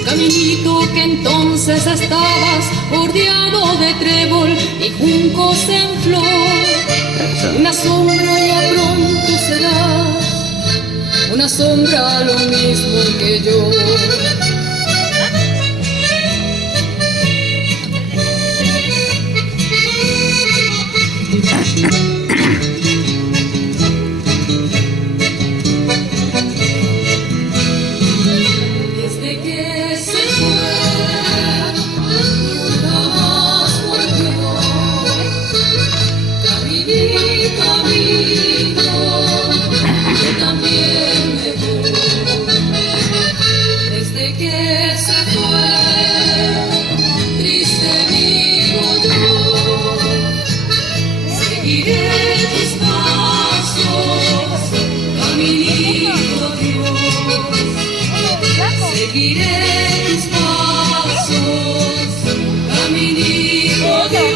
Caminito que entonces estabas bordeado de trébol y juncos en flor, una sombra ya pronto serás, una sombra lo mismo que yo. Desde que se fue, nunca más volvió. Caminito, que también me voy. Desde que se fue, triste vivo yo. Seguiré tus pasos, caminito Dios. Seguiré tus pasos, caminito Dios.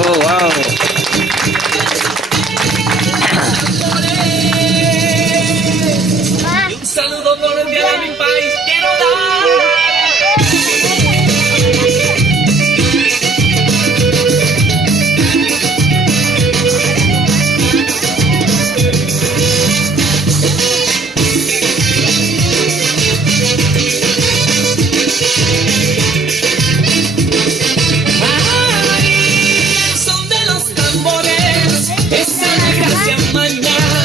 Oh, wow. Un saludo cordial a mi país quiero dar. Ay, el son de los tambores, esa gracia mañana,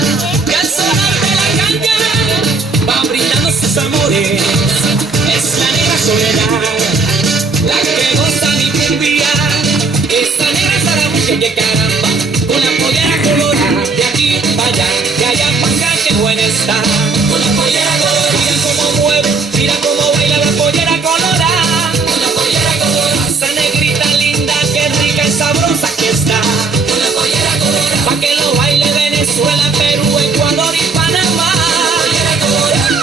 que al sonar de la caña va brindando sus amores. Es la negra soledad, la que goza mi cumbia. Esa negra zarabulla que caramba, con la pollera colorada, de aquí para allá, de allá para acá, que buena está. Con la pollera colorada, mira cómo mueve, mira cómo baila la pollera colorada. Con la pollera colorada, esa negrita linda, que rica y sabrosa que está. Con la pollera colorada, pa' que lo baile Venezuela, Perú, Ecuador y Panamá. Con la pollera colorada.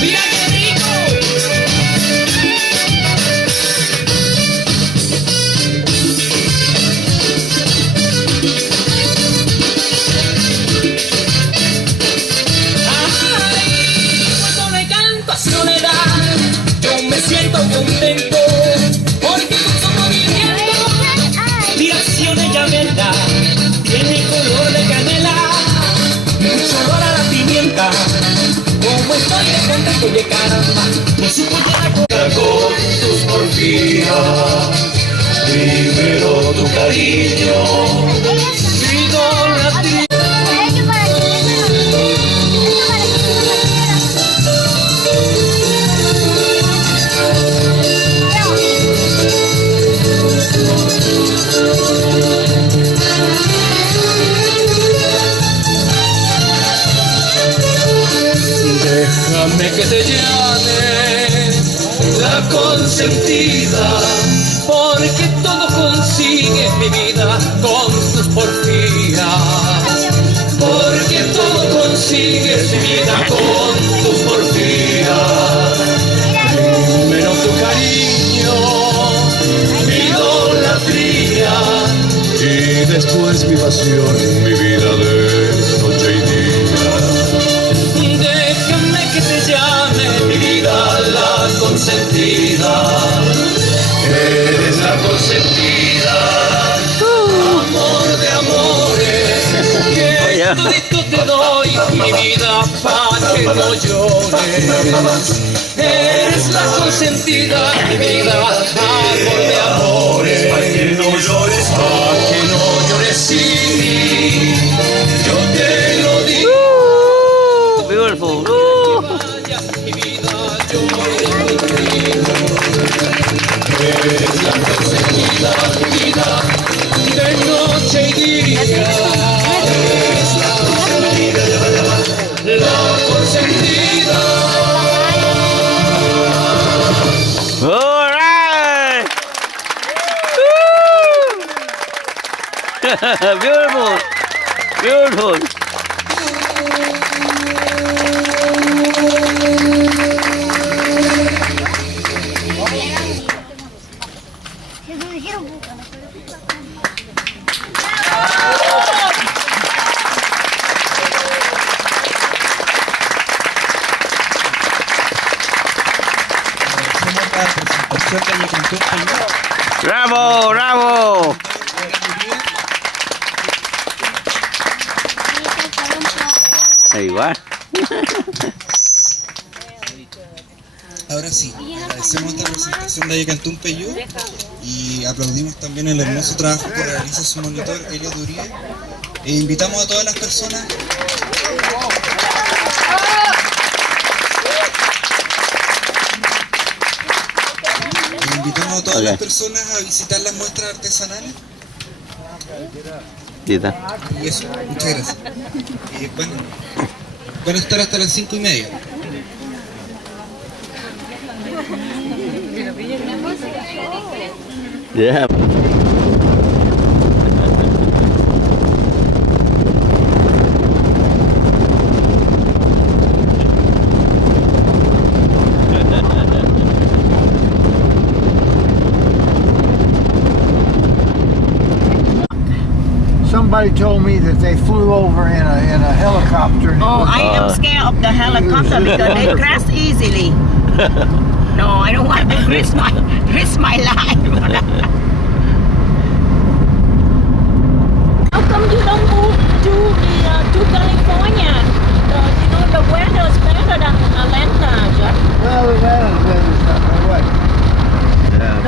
Mira qué rico. Ay, cuando le canto a soledad, yo me siento contento, porque con su movimiento mi acción ella me da, tiene color de canela, mucho olor a la pimienta. Como estoy de contento de caramba, con su pollera con tus porfías, primero tu cariño, idolatría. Déjame que te llame la consentida, porque todo consigue mi vida con tus porfías. Porque todo consigues mi vida con tus porfías. Primero tu cariño, mi idolatría, y después mi pasión, mi vida de noche y día. Déjame que te llame mi vida la consentida. Eres la consentida, amor de amores, que todito te doy mi vida pa' que no llores. Eres la consentida, mi vida, amor de amores, pa' que no llores, sin mí, yo te lo digo. Beautiful. Beautiful. Beautiful. Bravo, bravo. Hay quá. Ahora sí, agradecemos esta presentación de Ayacantún Peyú y aplaudimos también el hermoso trabajo que realiza su monitor Elio Uribe e invitamos a todas las personas a visitar las muestras artesanales. Y eso, muchas gracias. Van a estar hasta las 5:30. Yeah. Somebody told me that they flew over in a helicopter. And I am scared of the helicopter because they crash easily. No, I don't want to risk my life. How come you don't move to California? The weather is better than Atlanta, Jack. Well, the weather's not my way. Yeah,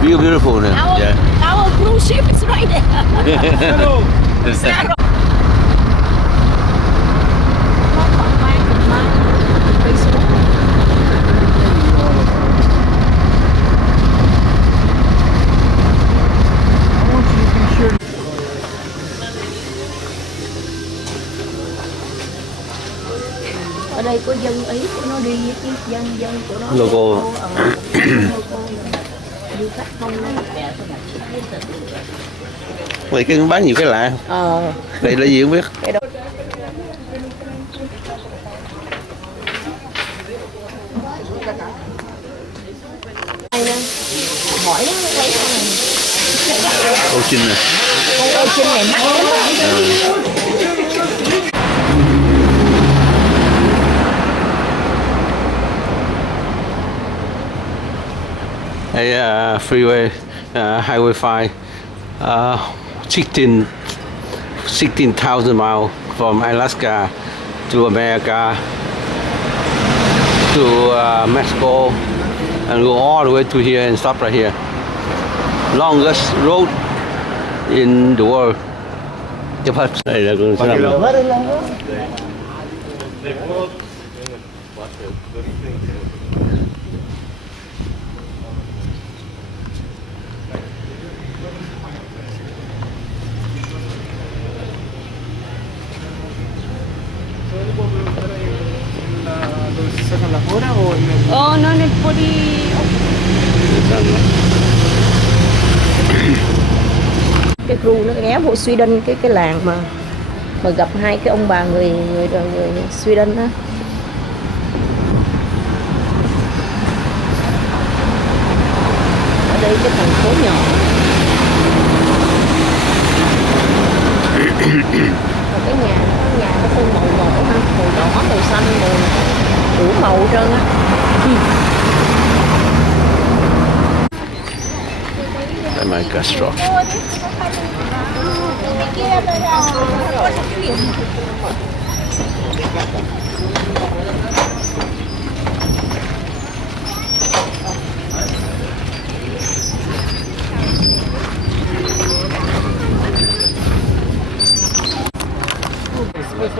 beautiful. Beautiful. Our cruise ship is right there. Zero. Ở đây có dân Ý của nó đi với cái dân của nó logo. Du khách không Vậy cái bán nhiều cái lạ không? Đây là gì không biết. Hỏi nó lấy Ô Trinh nè. Ô Trinh này mắc lắm. Freeway, Highway 5, 16,000 miles from Alaska to America to Mexico and go all the way to here and stop right here. Longest road in the world. Đây là con xe ¿Sacan las horas o en el...? No, en el poli. Cái crew nó ghé vô Sweden, cái làng mà gặp hai cái ông bà người Sweden đó. Ở đây cái thành phố nhỏ. Cái nhà nó phân màu ha, màu đỏ, màu xanh, màu đủ màu hết trơn á. My gastro.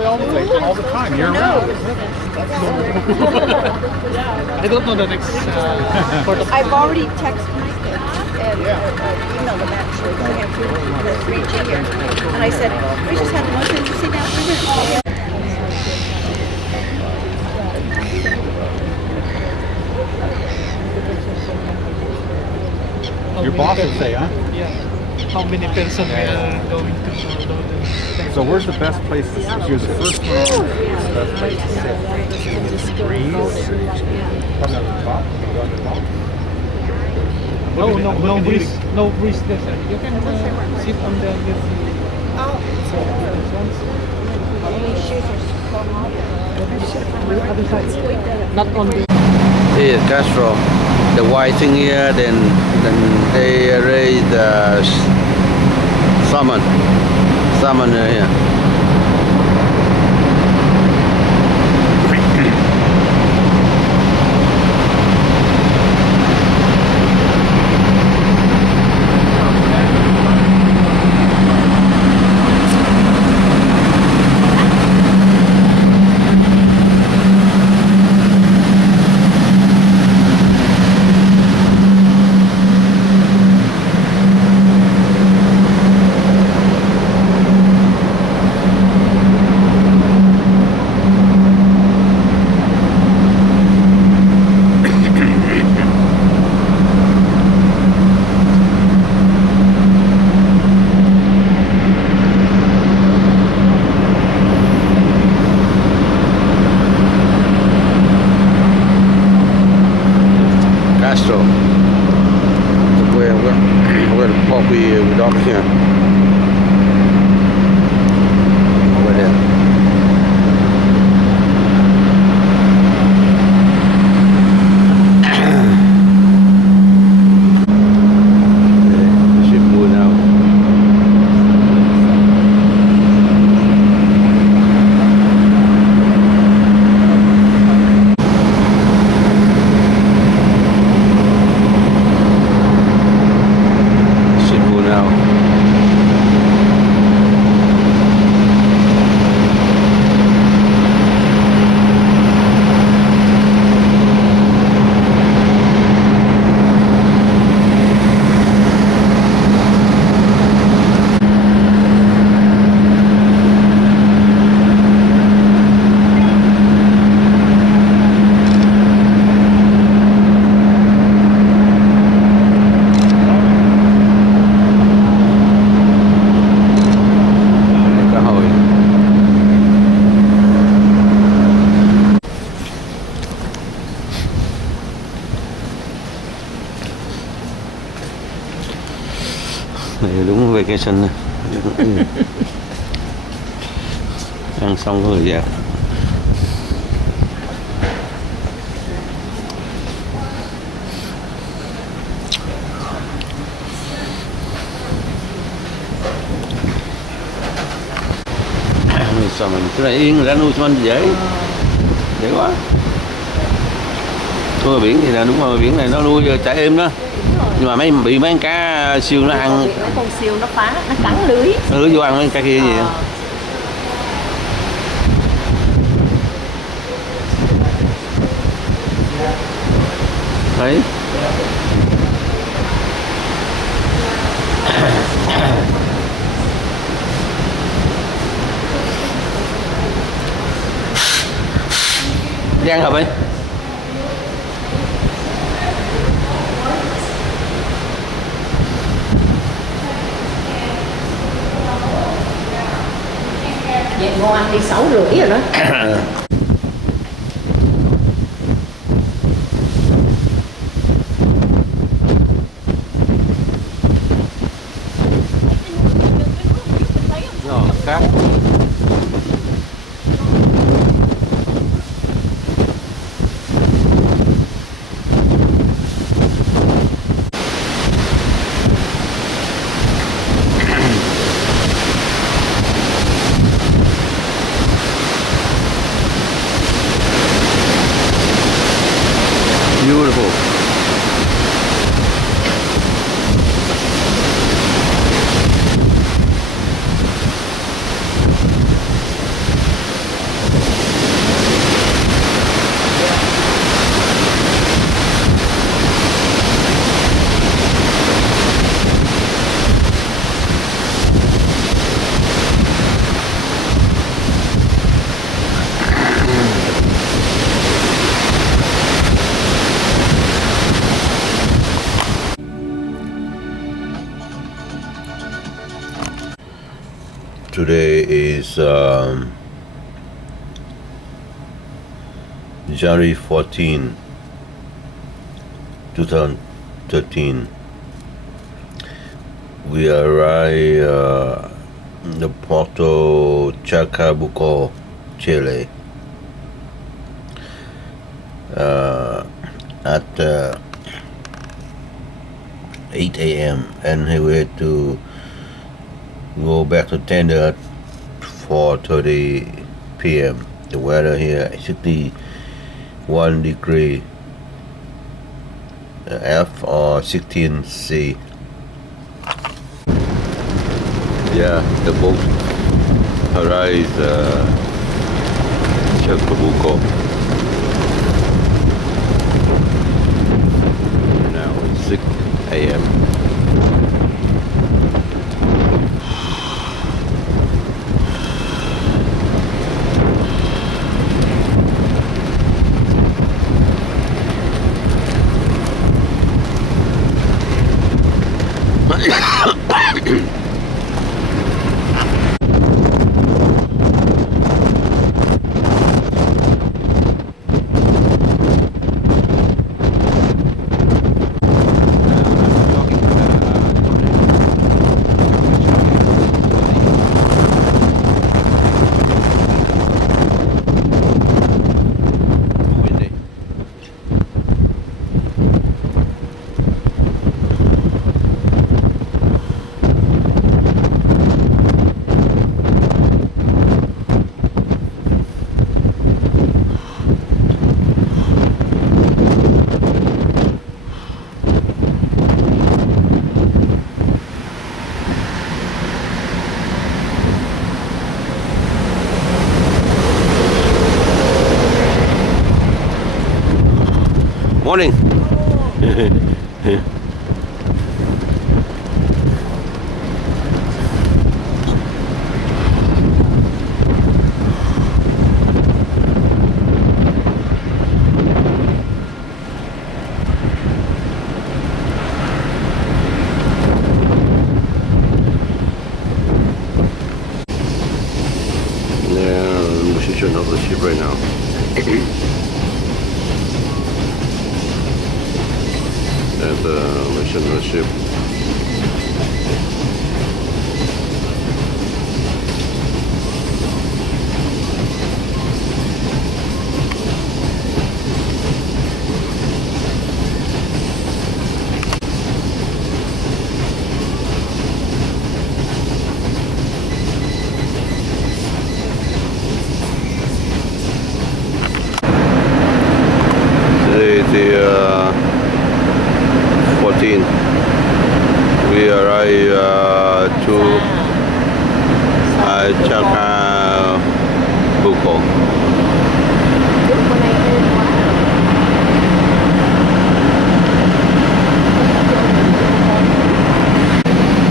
All the time, year round. I don't know the next I've already texted my kids and emailed them actually. I have three here. And I said, we just had the most interesting afternoon. Your boss will say, huh? Yeah. how many person we are going to load. So where's the best place to sit? If you're the first one, where's the best place to sit? Breeze? Probably on the top. Maybe on the top. No breeze. No breeze there, sir. You can sit on the other side. Not on the... Here, Castro. The white thing here, then they raise the salmon here. Castro. Where we dock here. Over there. The ship moving out. Này đúng vacation này. Ăn xong rồi dẹp. Sao mình cái này yên ra nuôi cho anh dễ quá. Nuôi biển thì là đúng rồi, biển này nó nuôi chả êm đó. Nhưng mà bị mấy cá siêu nó ăn. Mấy con siêu nó phá, nó cắn lưới. Nó lưới vô ăn mấy cá kia gì. Đấy. Giang hợp ấy. Vậy ngon ăn đi 6:30 rồi đó. Khác. Today is January 14, 2013. We arrived in the Puerto Chacabuco, Chile at 8 a.m. and we had to go back to tender at 4:30 p.m. The weather here is 61 degree F or 16 C. Yeah, the boat arrived Chacabuco. Now it's 6 a.m. Morning. Position of the ship right now. At the mission of the ship. The 14. We arrive to Chacabuco.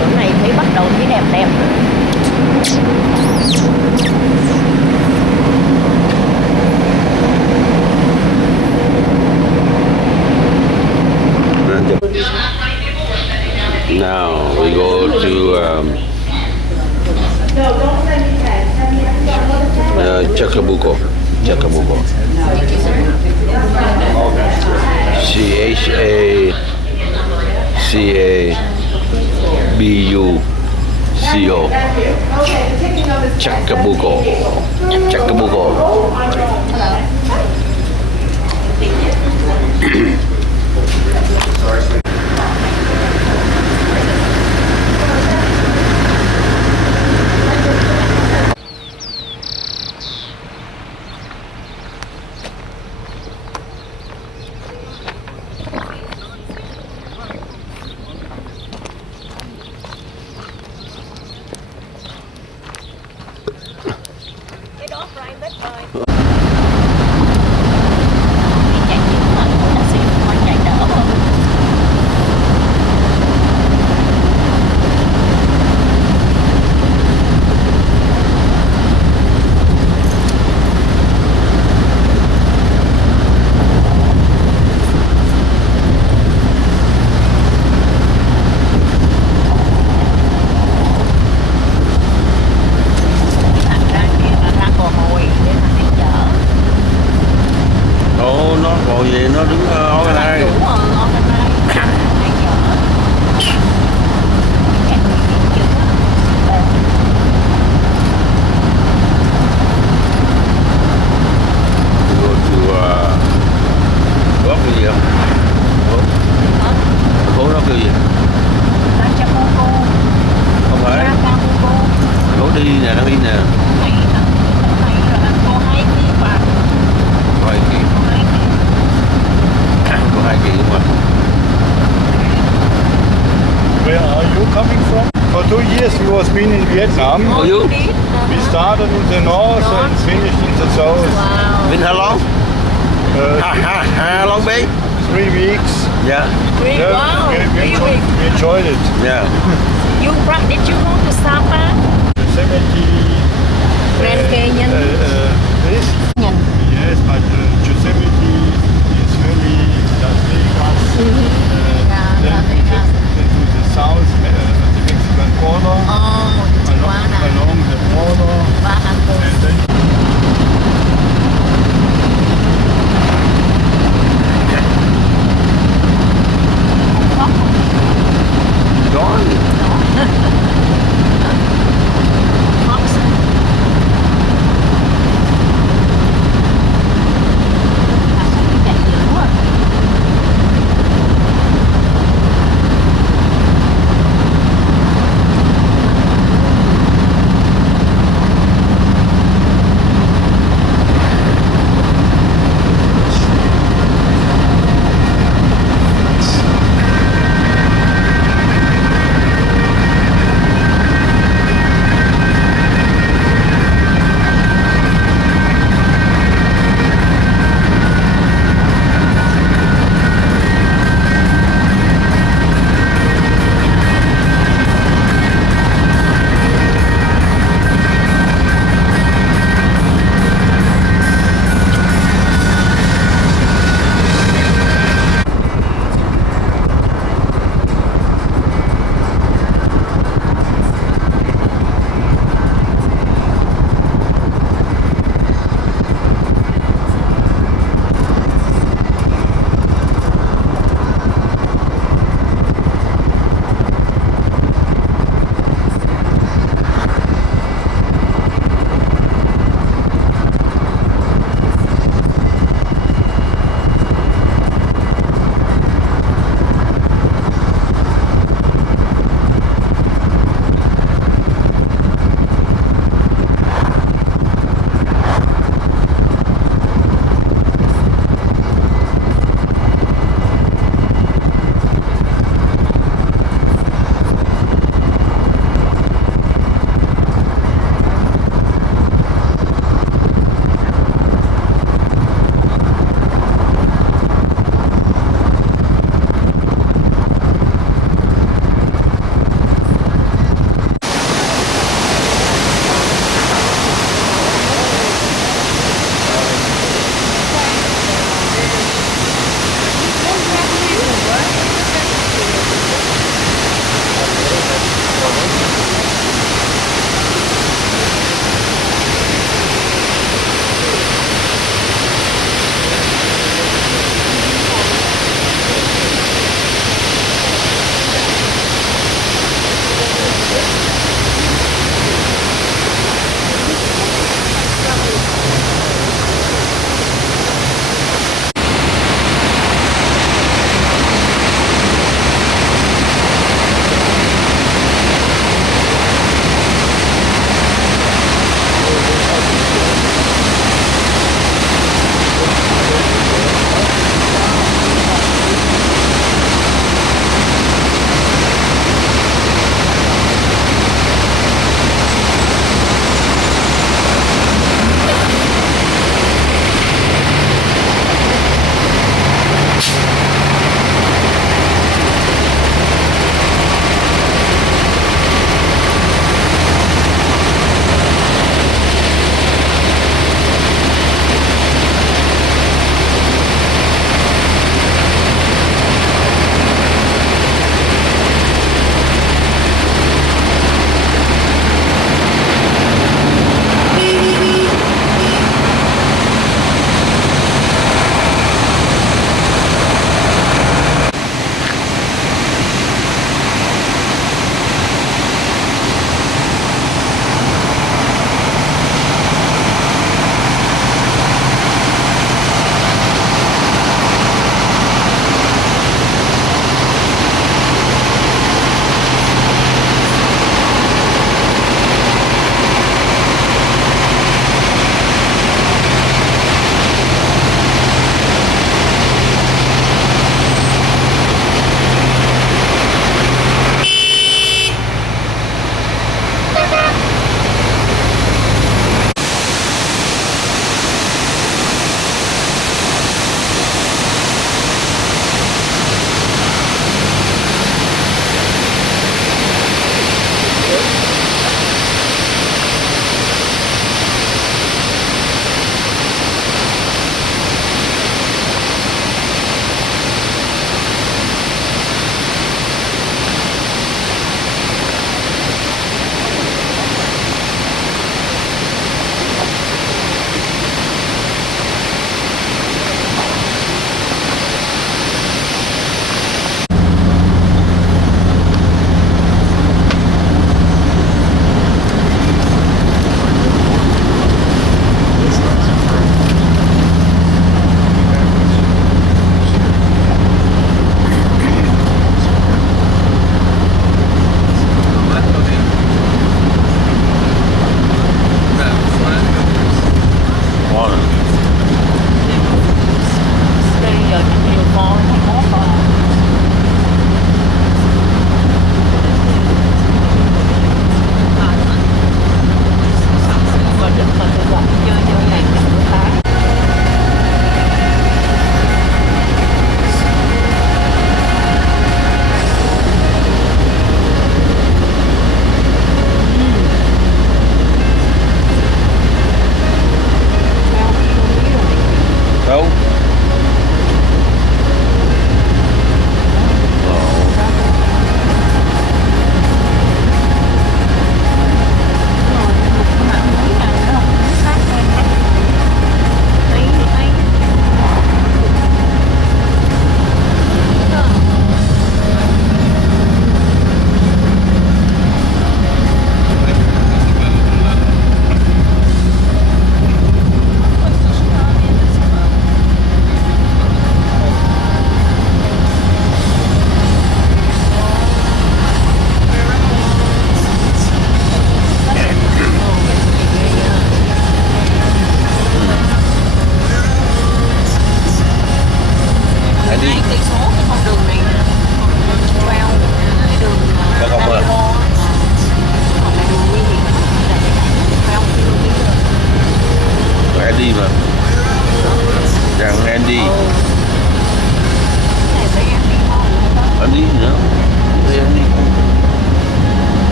Chỗ này thấy bắt đầu thấy đẹp đẹp. Now we go to Chacabuco. Chacabuco. Chacabuco. Chacabuco. Chacabuco. Cái đó private rồi. Ồ vậy nó đứng ở đây. Có cái gì không? Phố đó cái gì? Không phải. Phố đi nè, nó đi nè. Có 2 kỳ đúng không? Where are you coming from? For 2 years we was been in Vietnam. Oh, you? We started in the north and finished in the south. Been how long? How long been? 3 weeks. Yeah. Wow, 3 weeks. We enjoyed it. Yeah. Did you go to Sapa? Yosemite. Grand Canyon? This? Yes, but Yosemite is really Las Vegas. Then we get to the south, the Mexican border. Along the border. And then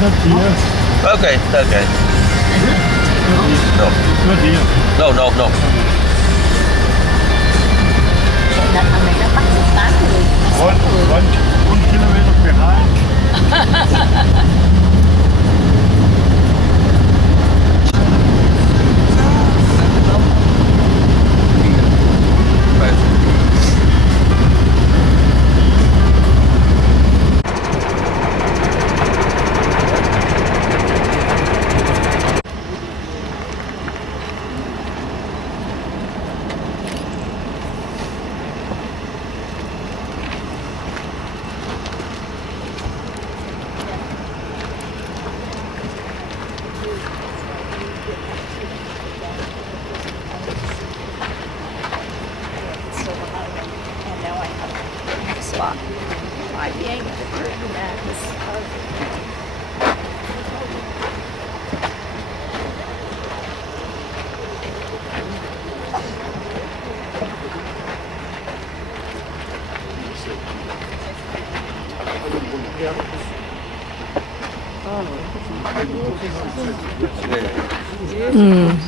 Okay, okay. No. No, no, no. One kilometer behind.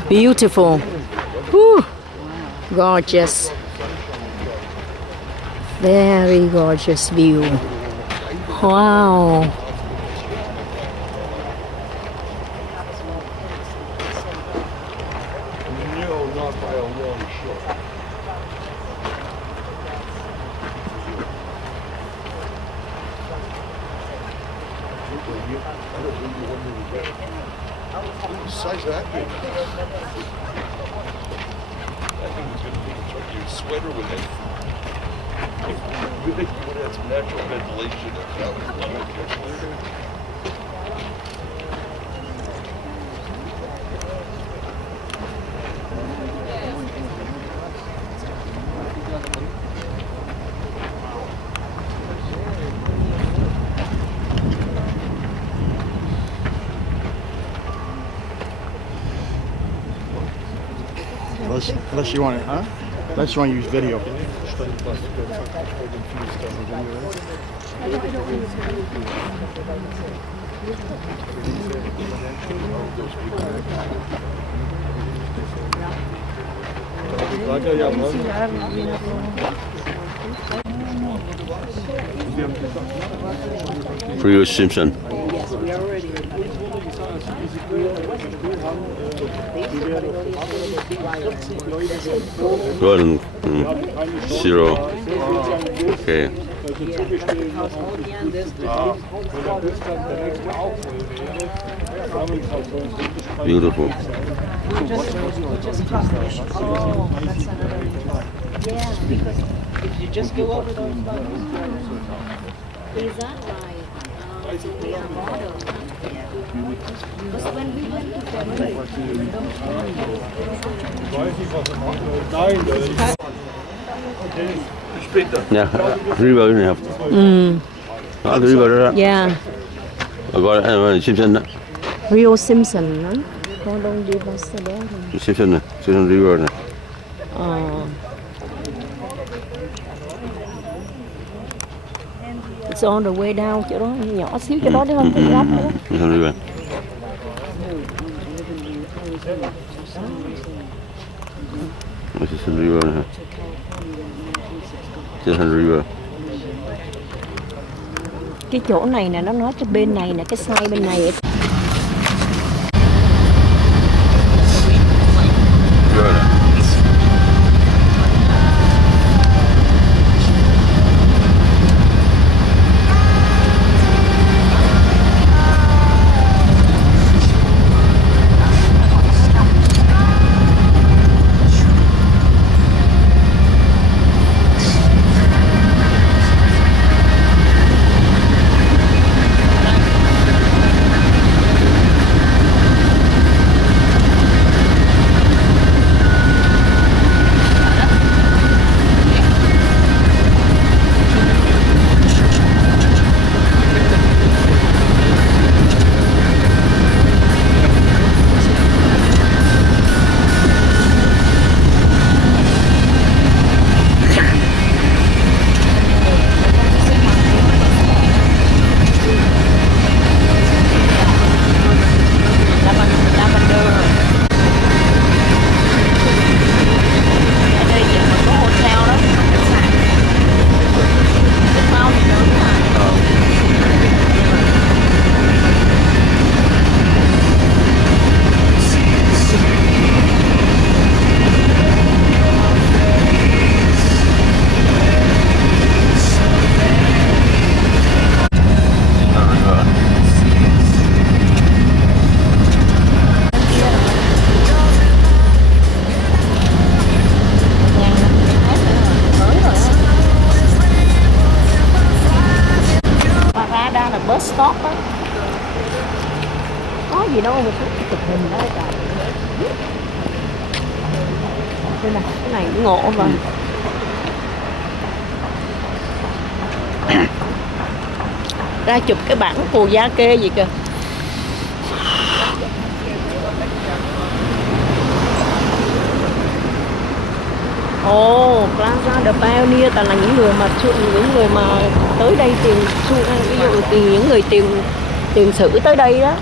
Beautiful. Whew. Gorgeous. Very gorgeous view. Wow. Size of that thing. That thing was going to take your sweater with it. You would have some natural ventilation. Unless you want it, huh? Unless you want to use video. Rio Simpson. Golden 0. Okay. Beautiful. Oh, that's another. Yeah, because if you just go over those buttons. Is that right? So we are model. Because when we went to Ja, Rio in half. Ah, Rio đó. Yeah. Gọi là Simpson đó. Rio Simpson, no? Con đông đi vào xe đó. Simpson này, Simpson River này. It's on the way down chỗ đó, nhỏ xíu chỗ đó đấy không? Cái góc đó. Simpson River. Simpson River này. Simpson River. Cái chỗ này nè, nó nói cái bên này nè, cái side bên này. là bus stop á. Có gì đâu mà cứ chụp hình đó trời. Đây này, cái này cũng ngộ mà. Ra chụp cái bản Cù Gia Kê gì kìa. Ồ, Plaza de Pioneer toàn là những người mà tới đây ví dụ tìm những người tiền sử tới đây đó.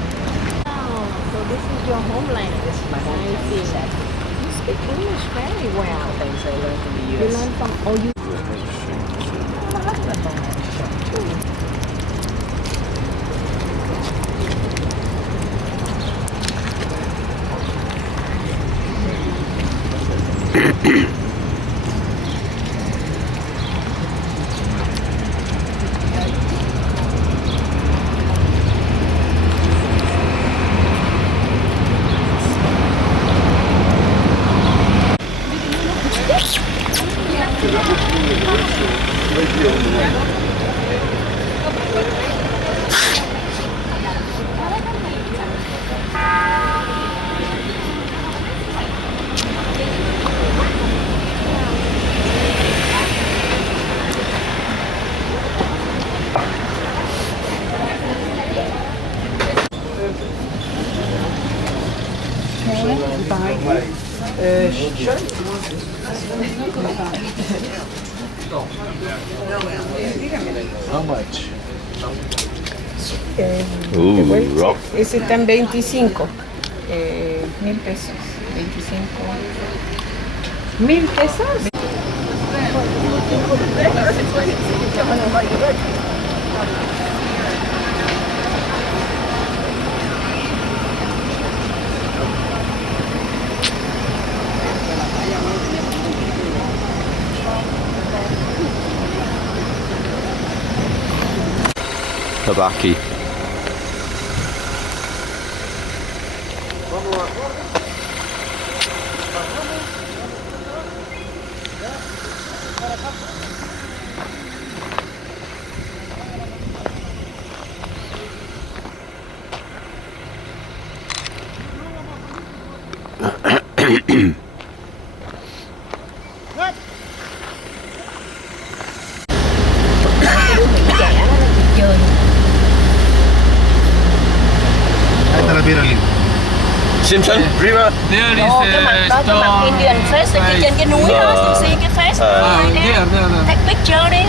So this is your homeland. This is my homeland. You speak English very well. Thanks, I learned from the US. You learn from you. How much? Rock. Ese está en 25. 1,000 pesos. 25. 1,000 pesos. Tabaki. Simpson River. There is cái mặt đó, cái mặt Indian Face ở trên cái núi đó, see cái face take picture đi.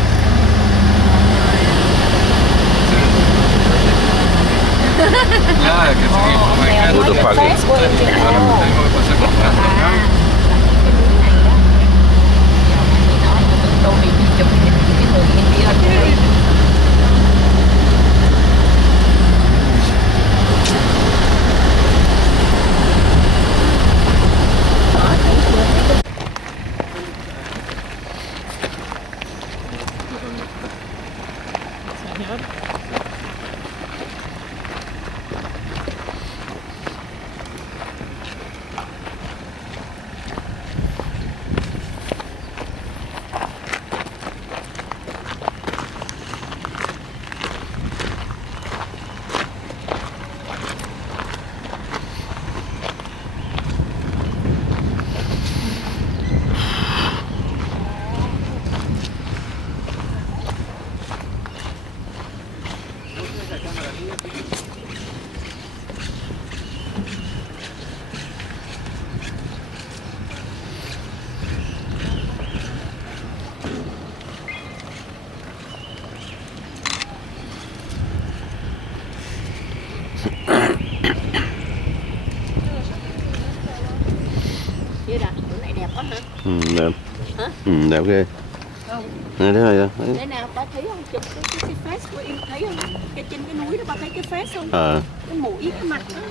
Đẹp. Đẹp ghê. Này thế này đó. Thế nào ba thấy không? Chụp cái face của em thấy không? Cái trên cái núi đó ba thấy cái face không? Cái mũi cái mặt đó.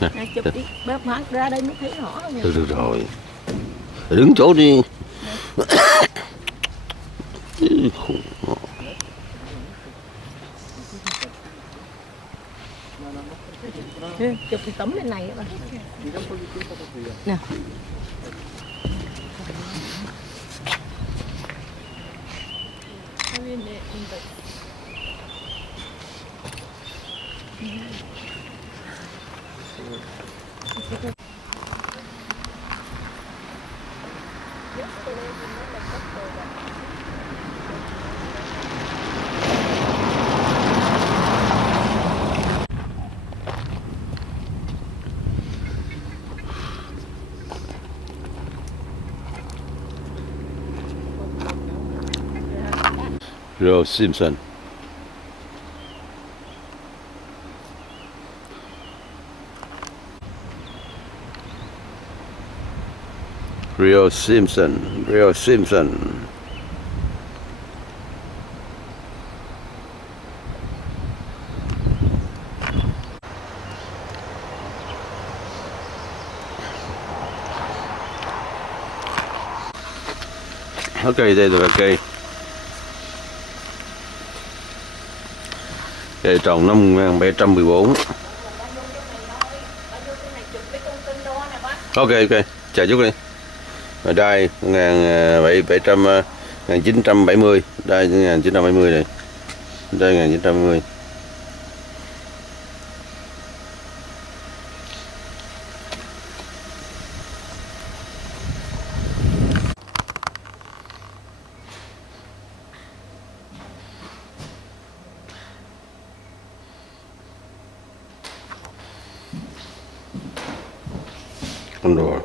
Nè, chụp đi, bác mắt ra đây mới thấy rõ không? Được rồi. Đứng chỗ đi. Chụp cái tấm lên này nè. Rio Simpson. Rio Simpson, Rio Simpson. Ok, đây là cây. Cây trồng năm 1714. Ok, chờ chút đi. Ở đây 1970, đây 1970 này. Đây 1970. Con đồ.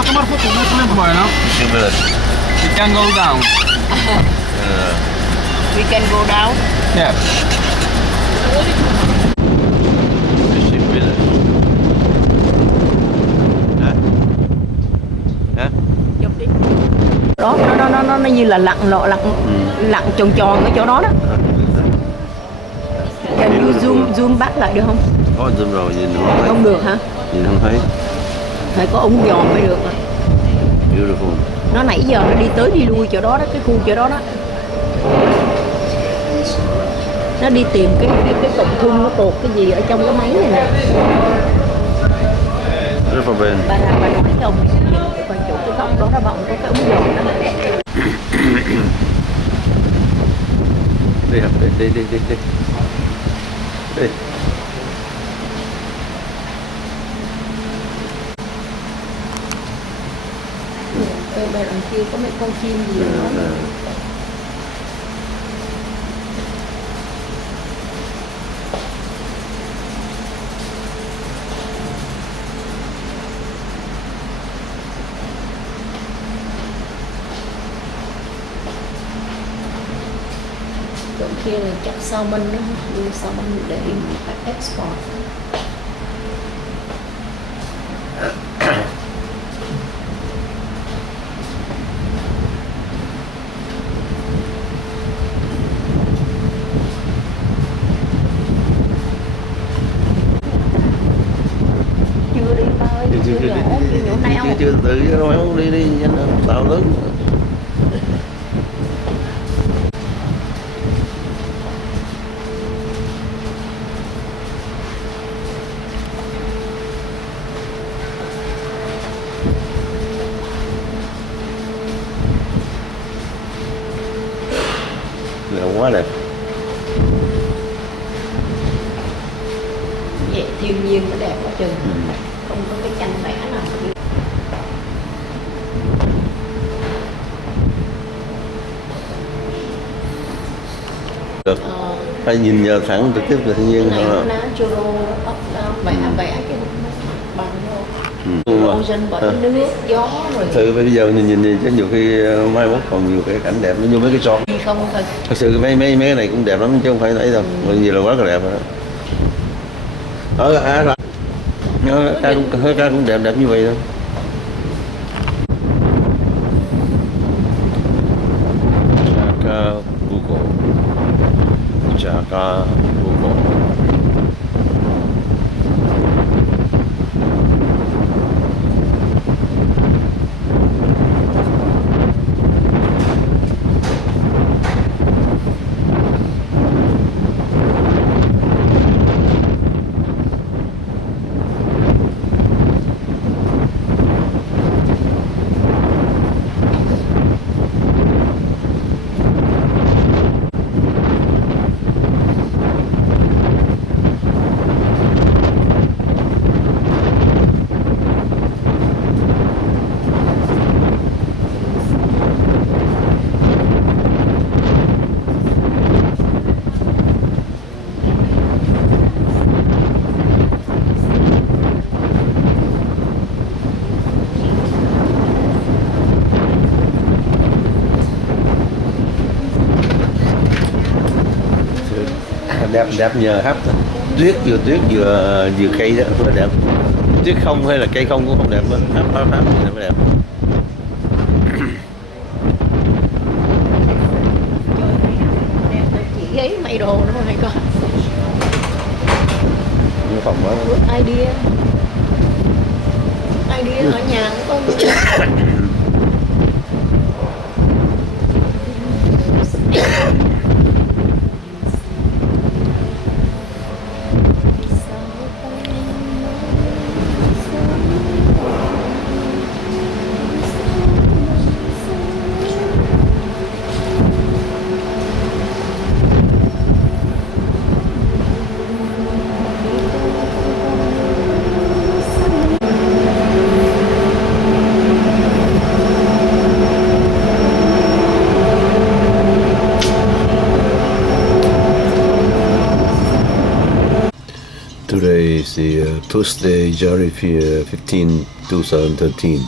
a tomar fotos, no hay problema. Bueno, we can go down. We can go down. Yeah. Fishing village. Hả? Đó, nó như là lặn tròn tròn ở chỗ đó đó. Can you zoom back lại được không? Có zoom rồi, nhìn không thấy. Không được hả? Nhìn không thấy. Phải có ống dòm mới được. Beautiful. Nó nãy giờ nó đi tới đi lui chỗ đó đó, cái khu chỗ đó đó. Nó đi tìm cái cọng thun nó cột cái gì ở trong cái máy này nè. Rất là bền. Bà nói cho mình nhìn cái quan chỗ cái góc đó nó bọng có cái ống dòm đó. Đi học đi. Đi. Bên đằng kia có mấy con chim gì đó. Chỗ kia là chắc salmon đó, nuôi salmon để export. Chưa tự rồi không đi nhanh hơn tao lớn. Quá đẹp. Vậy thiên nhiên nó đẹp quá chừng. Không có cái tranh vẽ nào. Được. Phải nhìn giờ thẳng trực tiếp là thiên nhiên thôi. Lá churro vẽ cái bằng ocean bởi nước gió rồi. Thực bây giờ nhìn chứ nhiều khi mai mốt còn nhiều cái cảnh đẹp nó như mấy cái son. Không thôi. Thật sự mấy cái này cũng đẹp lắm chứ không phải thấy đâu. Còn gì là quá là đẹp rồi đó. Ca cũng đẹp như vậy thôi. Chaka Google. Đẹp nhờ hấp tuyết vừa cây đó rất là đẹp. Tuyết không hay là cây không cũng không đẹp luôn. Hấp thì nó mới đẹp. Chỉ giấy mây đồ nữa hay con. Nó phòng đó. Idea ở nhà cũng có. Today is the Tuesday, January 15, 2013.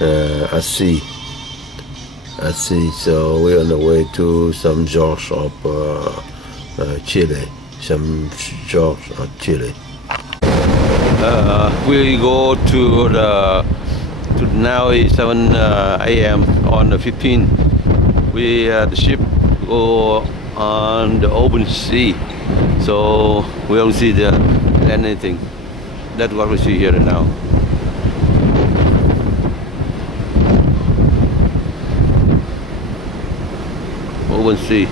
at sea. So we're on the way to some shores of Chile. We go to now is 7 a.m. on the 15th. The ship go on the open sea, so we don't see the land anything. That's what we see here now. Open sea.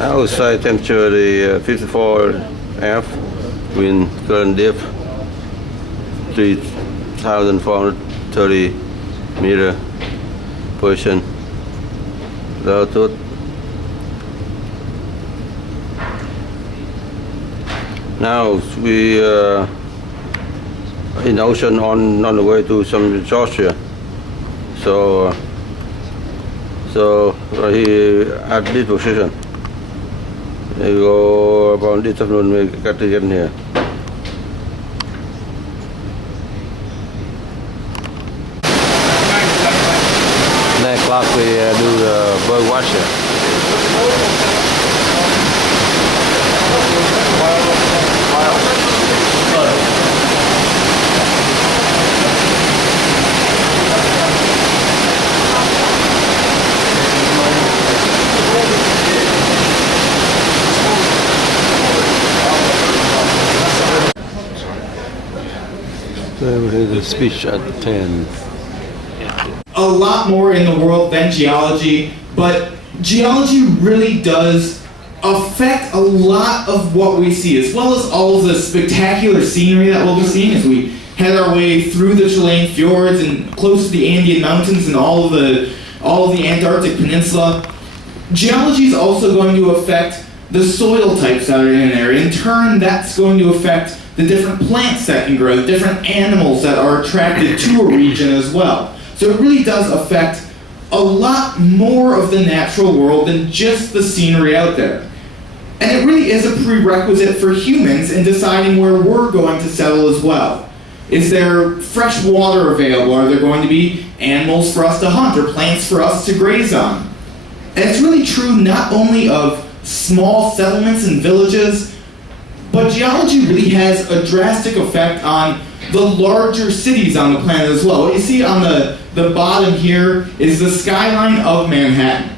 Outside temperature the 54 F, wind current depth 3,430 meter, position altitude. Now we in ocean on the way to some Georgia. So he at this position. We go about this afternoon. We got to get in here. Next class we do the bird watcher. The speech at 10. A lot more in the world than geology, but geology really does affect a lot of what we see, as well as all of the spectacular scenery that we'll be seeing as we head our way through the Chilean fjords and close to the Andean mountains and all of the Antarctic peninsula. Geology is also going to affect the soil types that are in an area. In turn, that's going to affect the different plants that can grow, the different animals that are attracted to a region as well. So it really does affect a lot more of the natural world than just the scenery out there. And it really is a prerequisite for humans in deciding where we're going to settle as well. Is there fresh water available? Are there going to be animals for us to hunt or plants for us to graze on? And it's really true not only of small settlements and villages, but geology really has a drastic effect on the larger cities on the planet as well. What you see on the bottom here is the skyline of Manhattan.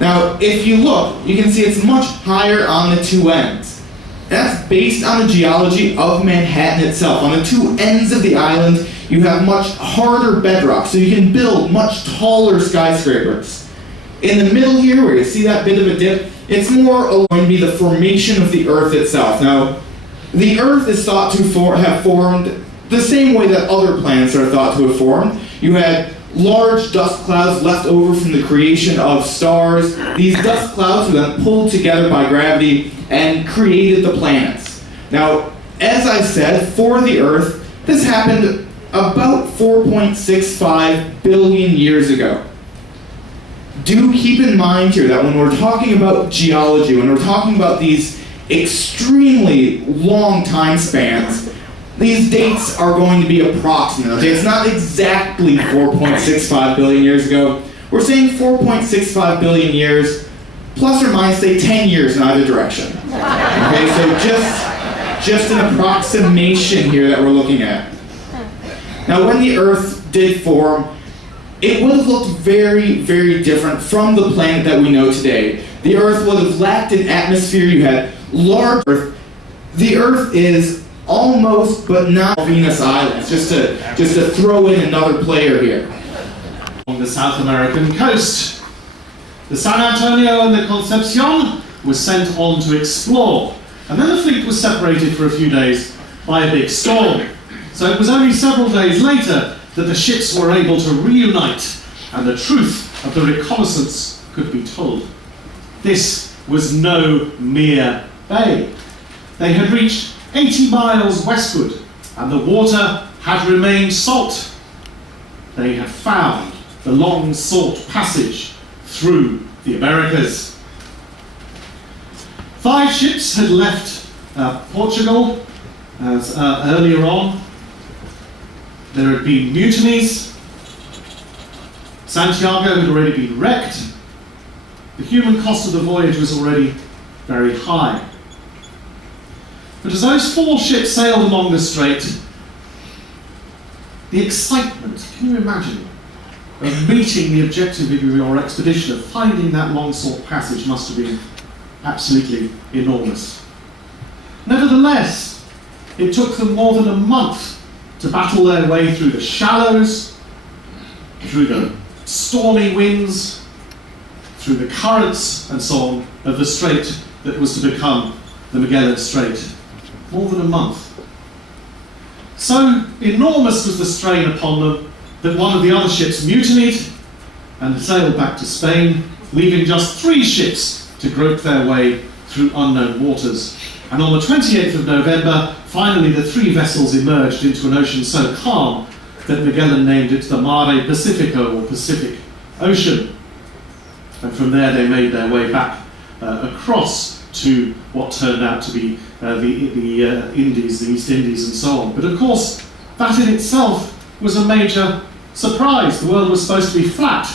Now, if you look, you can see it's much higher on the two ends. That's based on the geology of Manhattan itself. On the two ends of the island, you have much harder bedrock, so you can build much taller skyscrapers. In the middle here, where you see that bit of a dip, it's more going to be the formation of the Earth itself. Now, the Earth is thought to have formed the same way that other planets are thought to have formed. You had large dust clouds left over from the creation of stars. These dust clouds were then pulled together by gravity and created the planets. Now, as I said, for the Earth, this happened about 4.65 billion years ago. Do keep in mind here that when we're talking about geology, when we're talking about these extremely long time spans, these dates are going to be approximate. Okay? It's not exactly 4.65 billion years ago. We're saying 4.65 billion years, plus or minus, say, 10 years in either direction. Okay, so just an approximation here that we're looking at. Now, when the Earth did form, it would have looked very, very different from the planet that we know today. The Earth would have lacked an atmosphere. You had large Earth. The Earth is almost, but not Venus Islands, just to throw in another player here. On the South American coast, the San Antonio and the Concepcion were sent on to explore, and then the fleet was separated for a few days by a big storm. So it was only several days later that the ships were able to reunite and the truth of the reconnaissance could be told. This was no mere bay. They had reached 80 miles westward and the water had remained salt. They had found the long sought passage through the Americas. 5 ships had left Portugal as earlier on there had been mutinies. Santiago had already been wrecked. The human cost of the voyage was already very high. But as those 4 ships sailed along the strait, the excitement, can you imagine, of meeting the objective of your expedition, of finding that long-sought passage, must have been absolutely enormous. Nevertheless, it took them more than a month to battle their way through the shallows, through the stormy winds, through the currents and so on of the strait that was to become the Magellan Strait. More than a month. So enormous was the strain upon them that one of the other ships mutinied and sailed back to Spain, leaving just 3 ships to grope their way through unknown waters. And on the 28th of November, finally the 3 vessels emerged into an ocean so calm that Magellan named it the Mare Pacifico, or Pacific Ocean. And from there they made their way back across to what turned out to be the Indies, the East Indies and so on. But of course, that in itself was a major surprise. The world was supposed to be flat,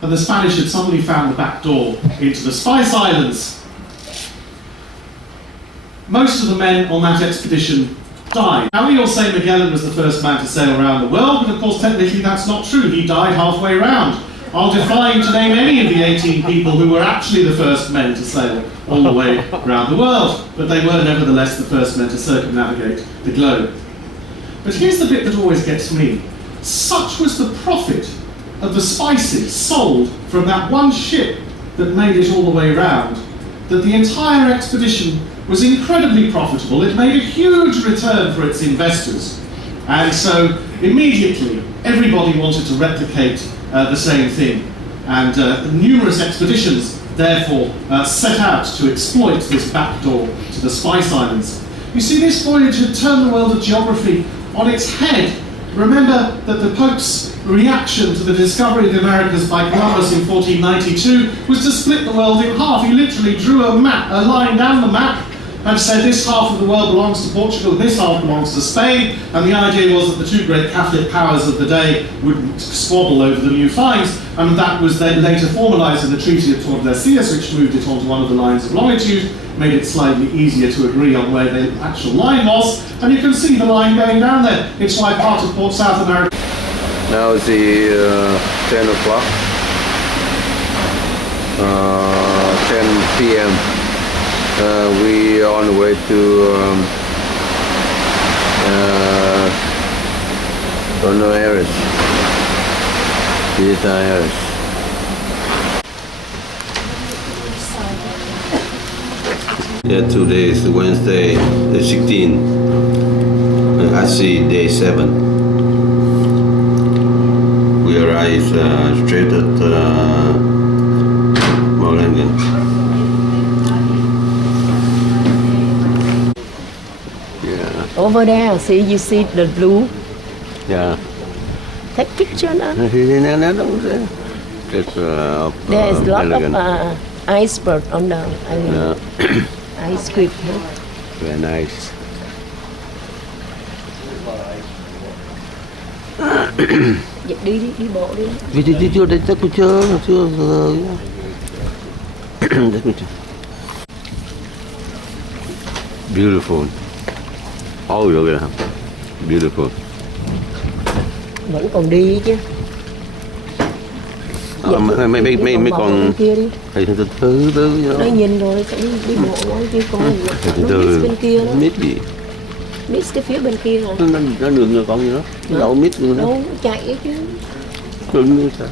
and the Spanish had suddenly found the back door into the Spice Islands. Most of the men on that expedition died. Now we all say Magellan was the first man to sail around the world, but of course technically that's not true. He died halfway around. I'll defy you to name any of the 18 people who were actually the first men to sail all the way around the world, but they were nevertheless the first men to circumnavigate the globe. But here's the bit that always gets me. Such was the profit of the spices sold from that one ship that made it all the way around, that the entire expedition was incredibly profitable. It made a huge return for its investors. And so immediately everybody wanted to replicate the same thing. And numerous expeditions therefore set out to exploit this backdoor to the Spice Islands. You see, this voyage had turned the world of geography on its head. Remember that the Pope's reaction to the discovery of the Americas by Columbus in 1492 was to split the world in half. He literally drew a line down the map and said this half of the world belongs to Portugal, this half belongs to Spain, and the idea was that the 2 great Catholic powers of the day would squabble over the new finds, and that was then later formalised in the Treaty of Tordesillas, which moved it onto one of the lines of longitude, made it slightly easier to agree on where the actual line was, and you can see the line going down there. It's like part of Port South America. Now it's 10 o'clock, 10 p.m. We are on the way to Buenos Aires. Buenos Aires. Yeah, today is Wednesday, the 16th. Actually, day 7. We arrived straight at Molangan. Over there, see, you see the blue? Yeah. Take picture now. There's There is a lot of iceberg on the ice cream. Very nice. Đi bộ đi. Đi chưa, đây chắc chưa giờ. Beautiful. Oh, look at that. Beautiful. Vẫn còn đi chứ. Mấy còn kia đi. Thầy thứ nó nhìn rồi sẽ đi bộ qua kia con. Nó mix bên kia đó. Mix gì? Mix cái phía bên kia rồi. Nó đường rồi con gì đó. Nó đậu mix luôn đó. Đâu chạy chứ. Đừng như sao?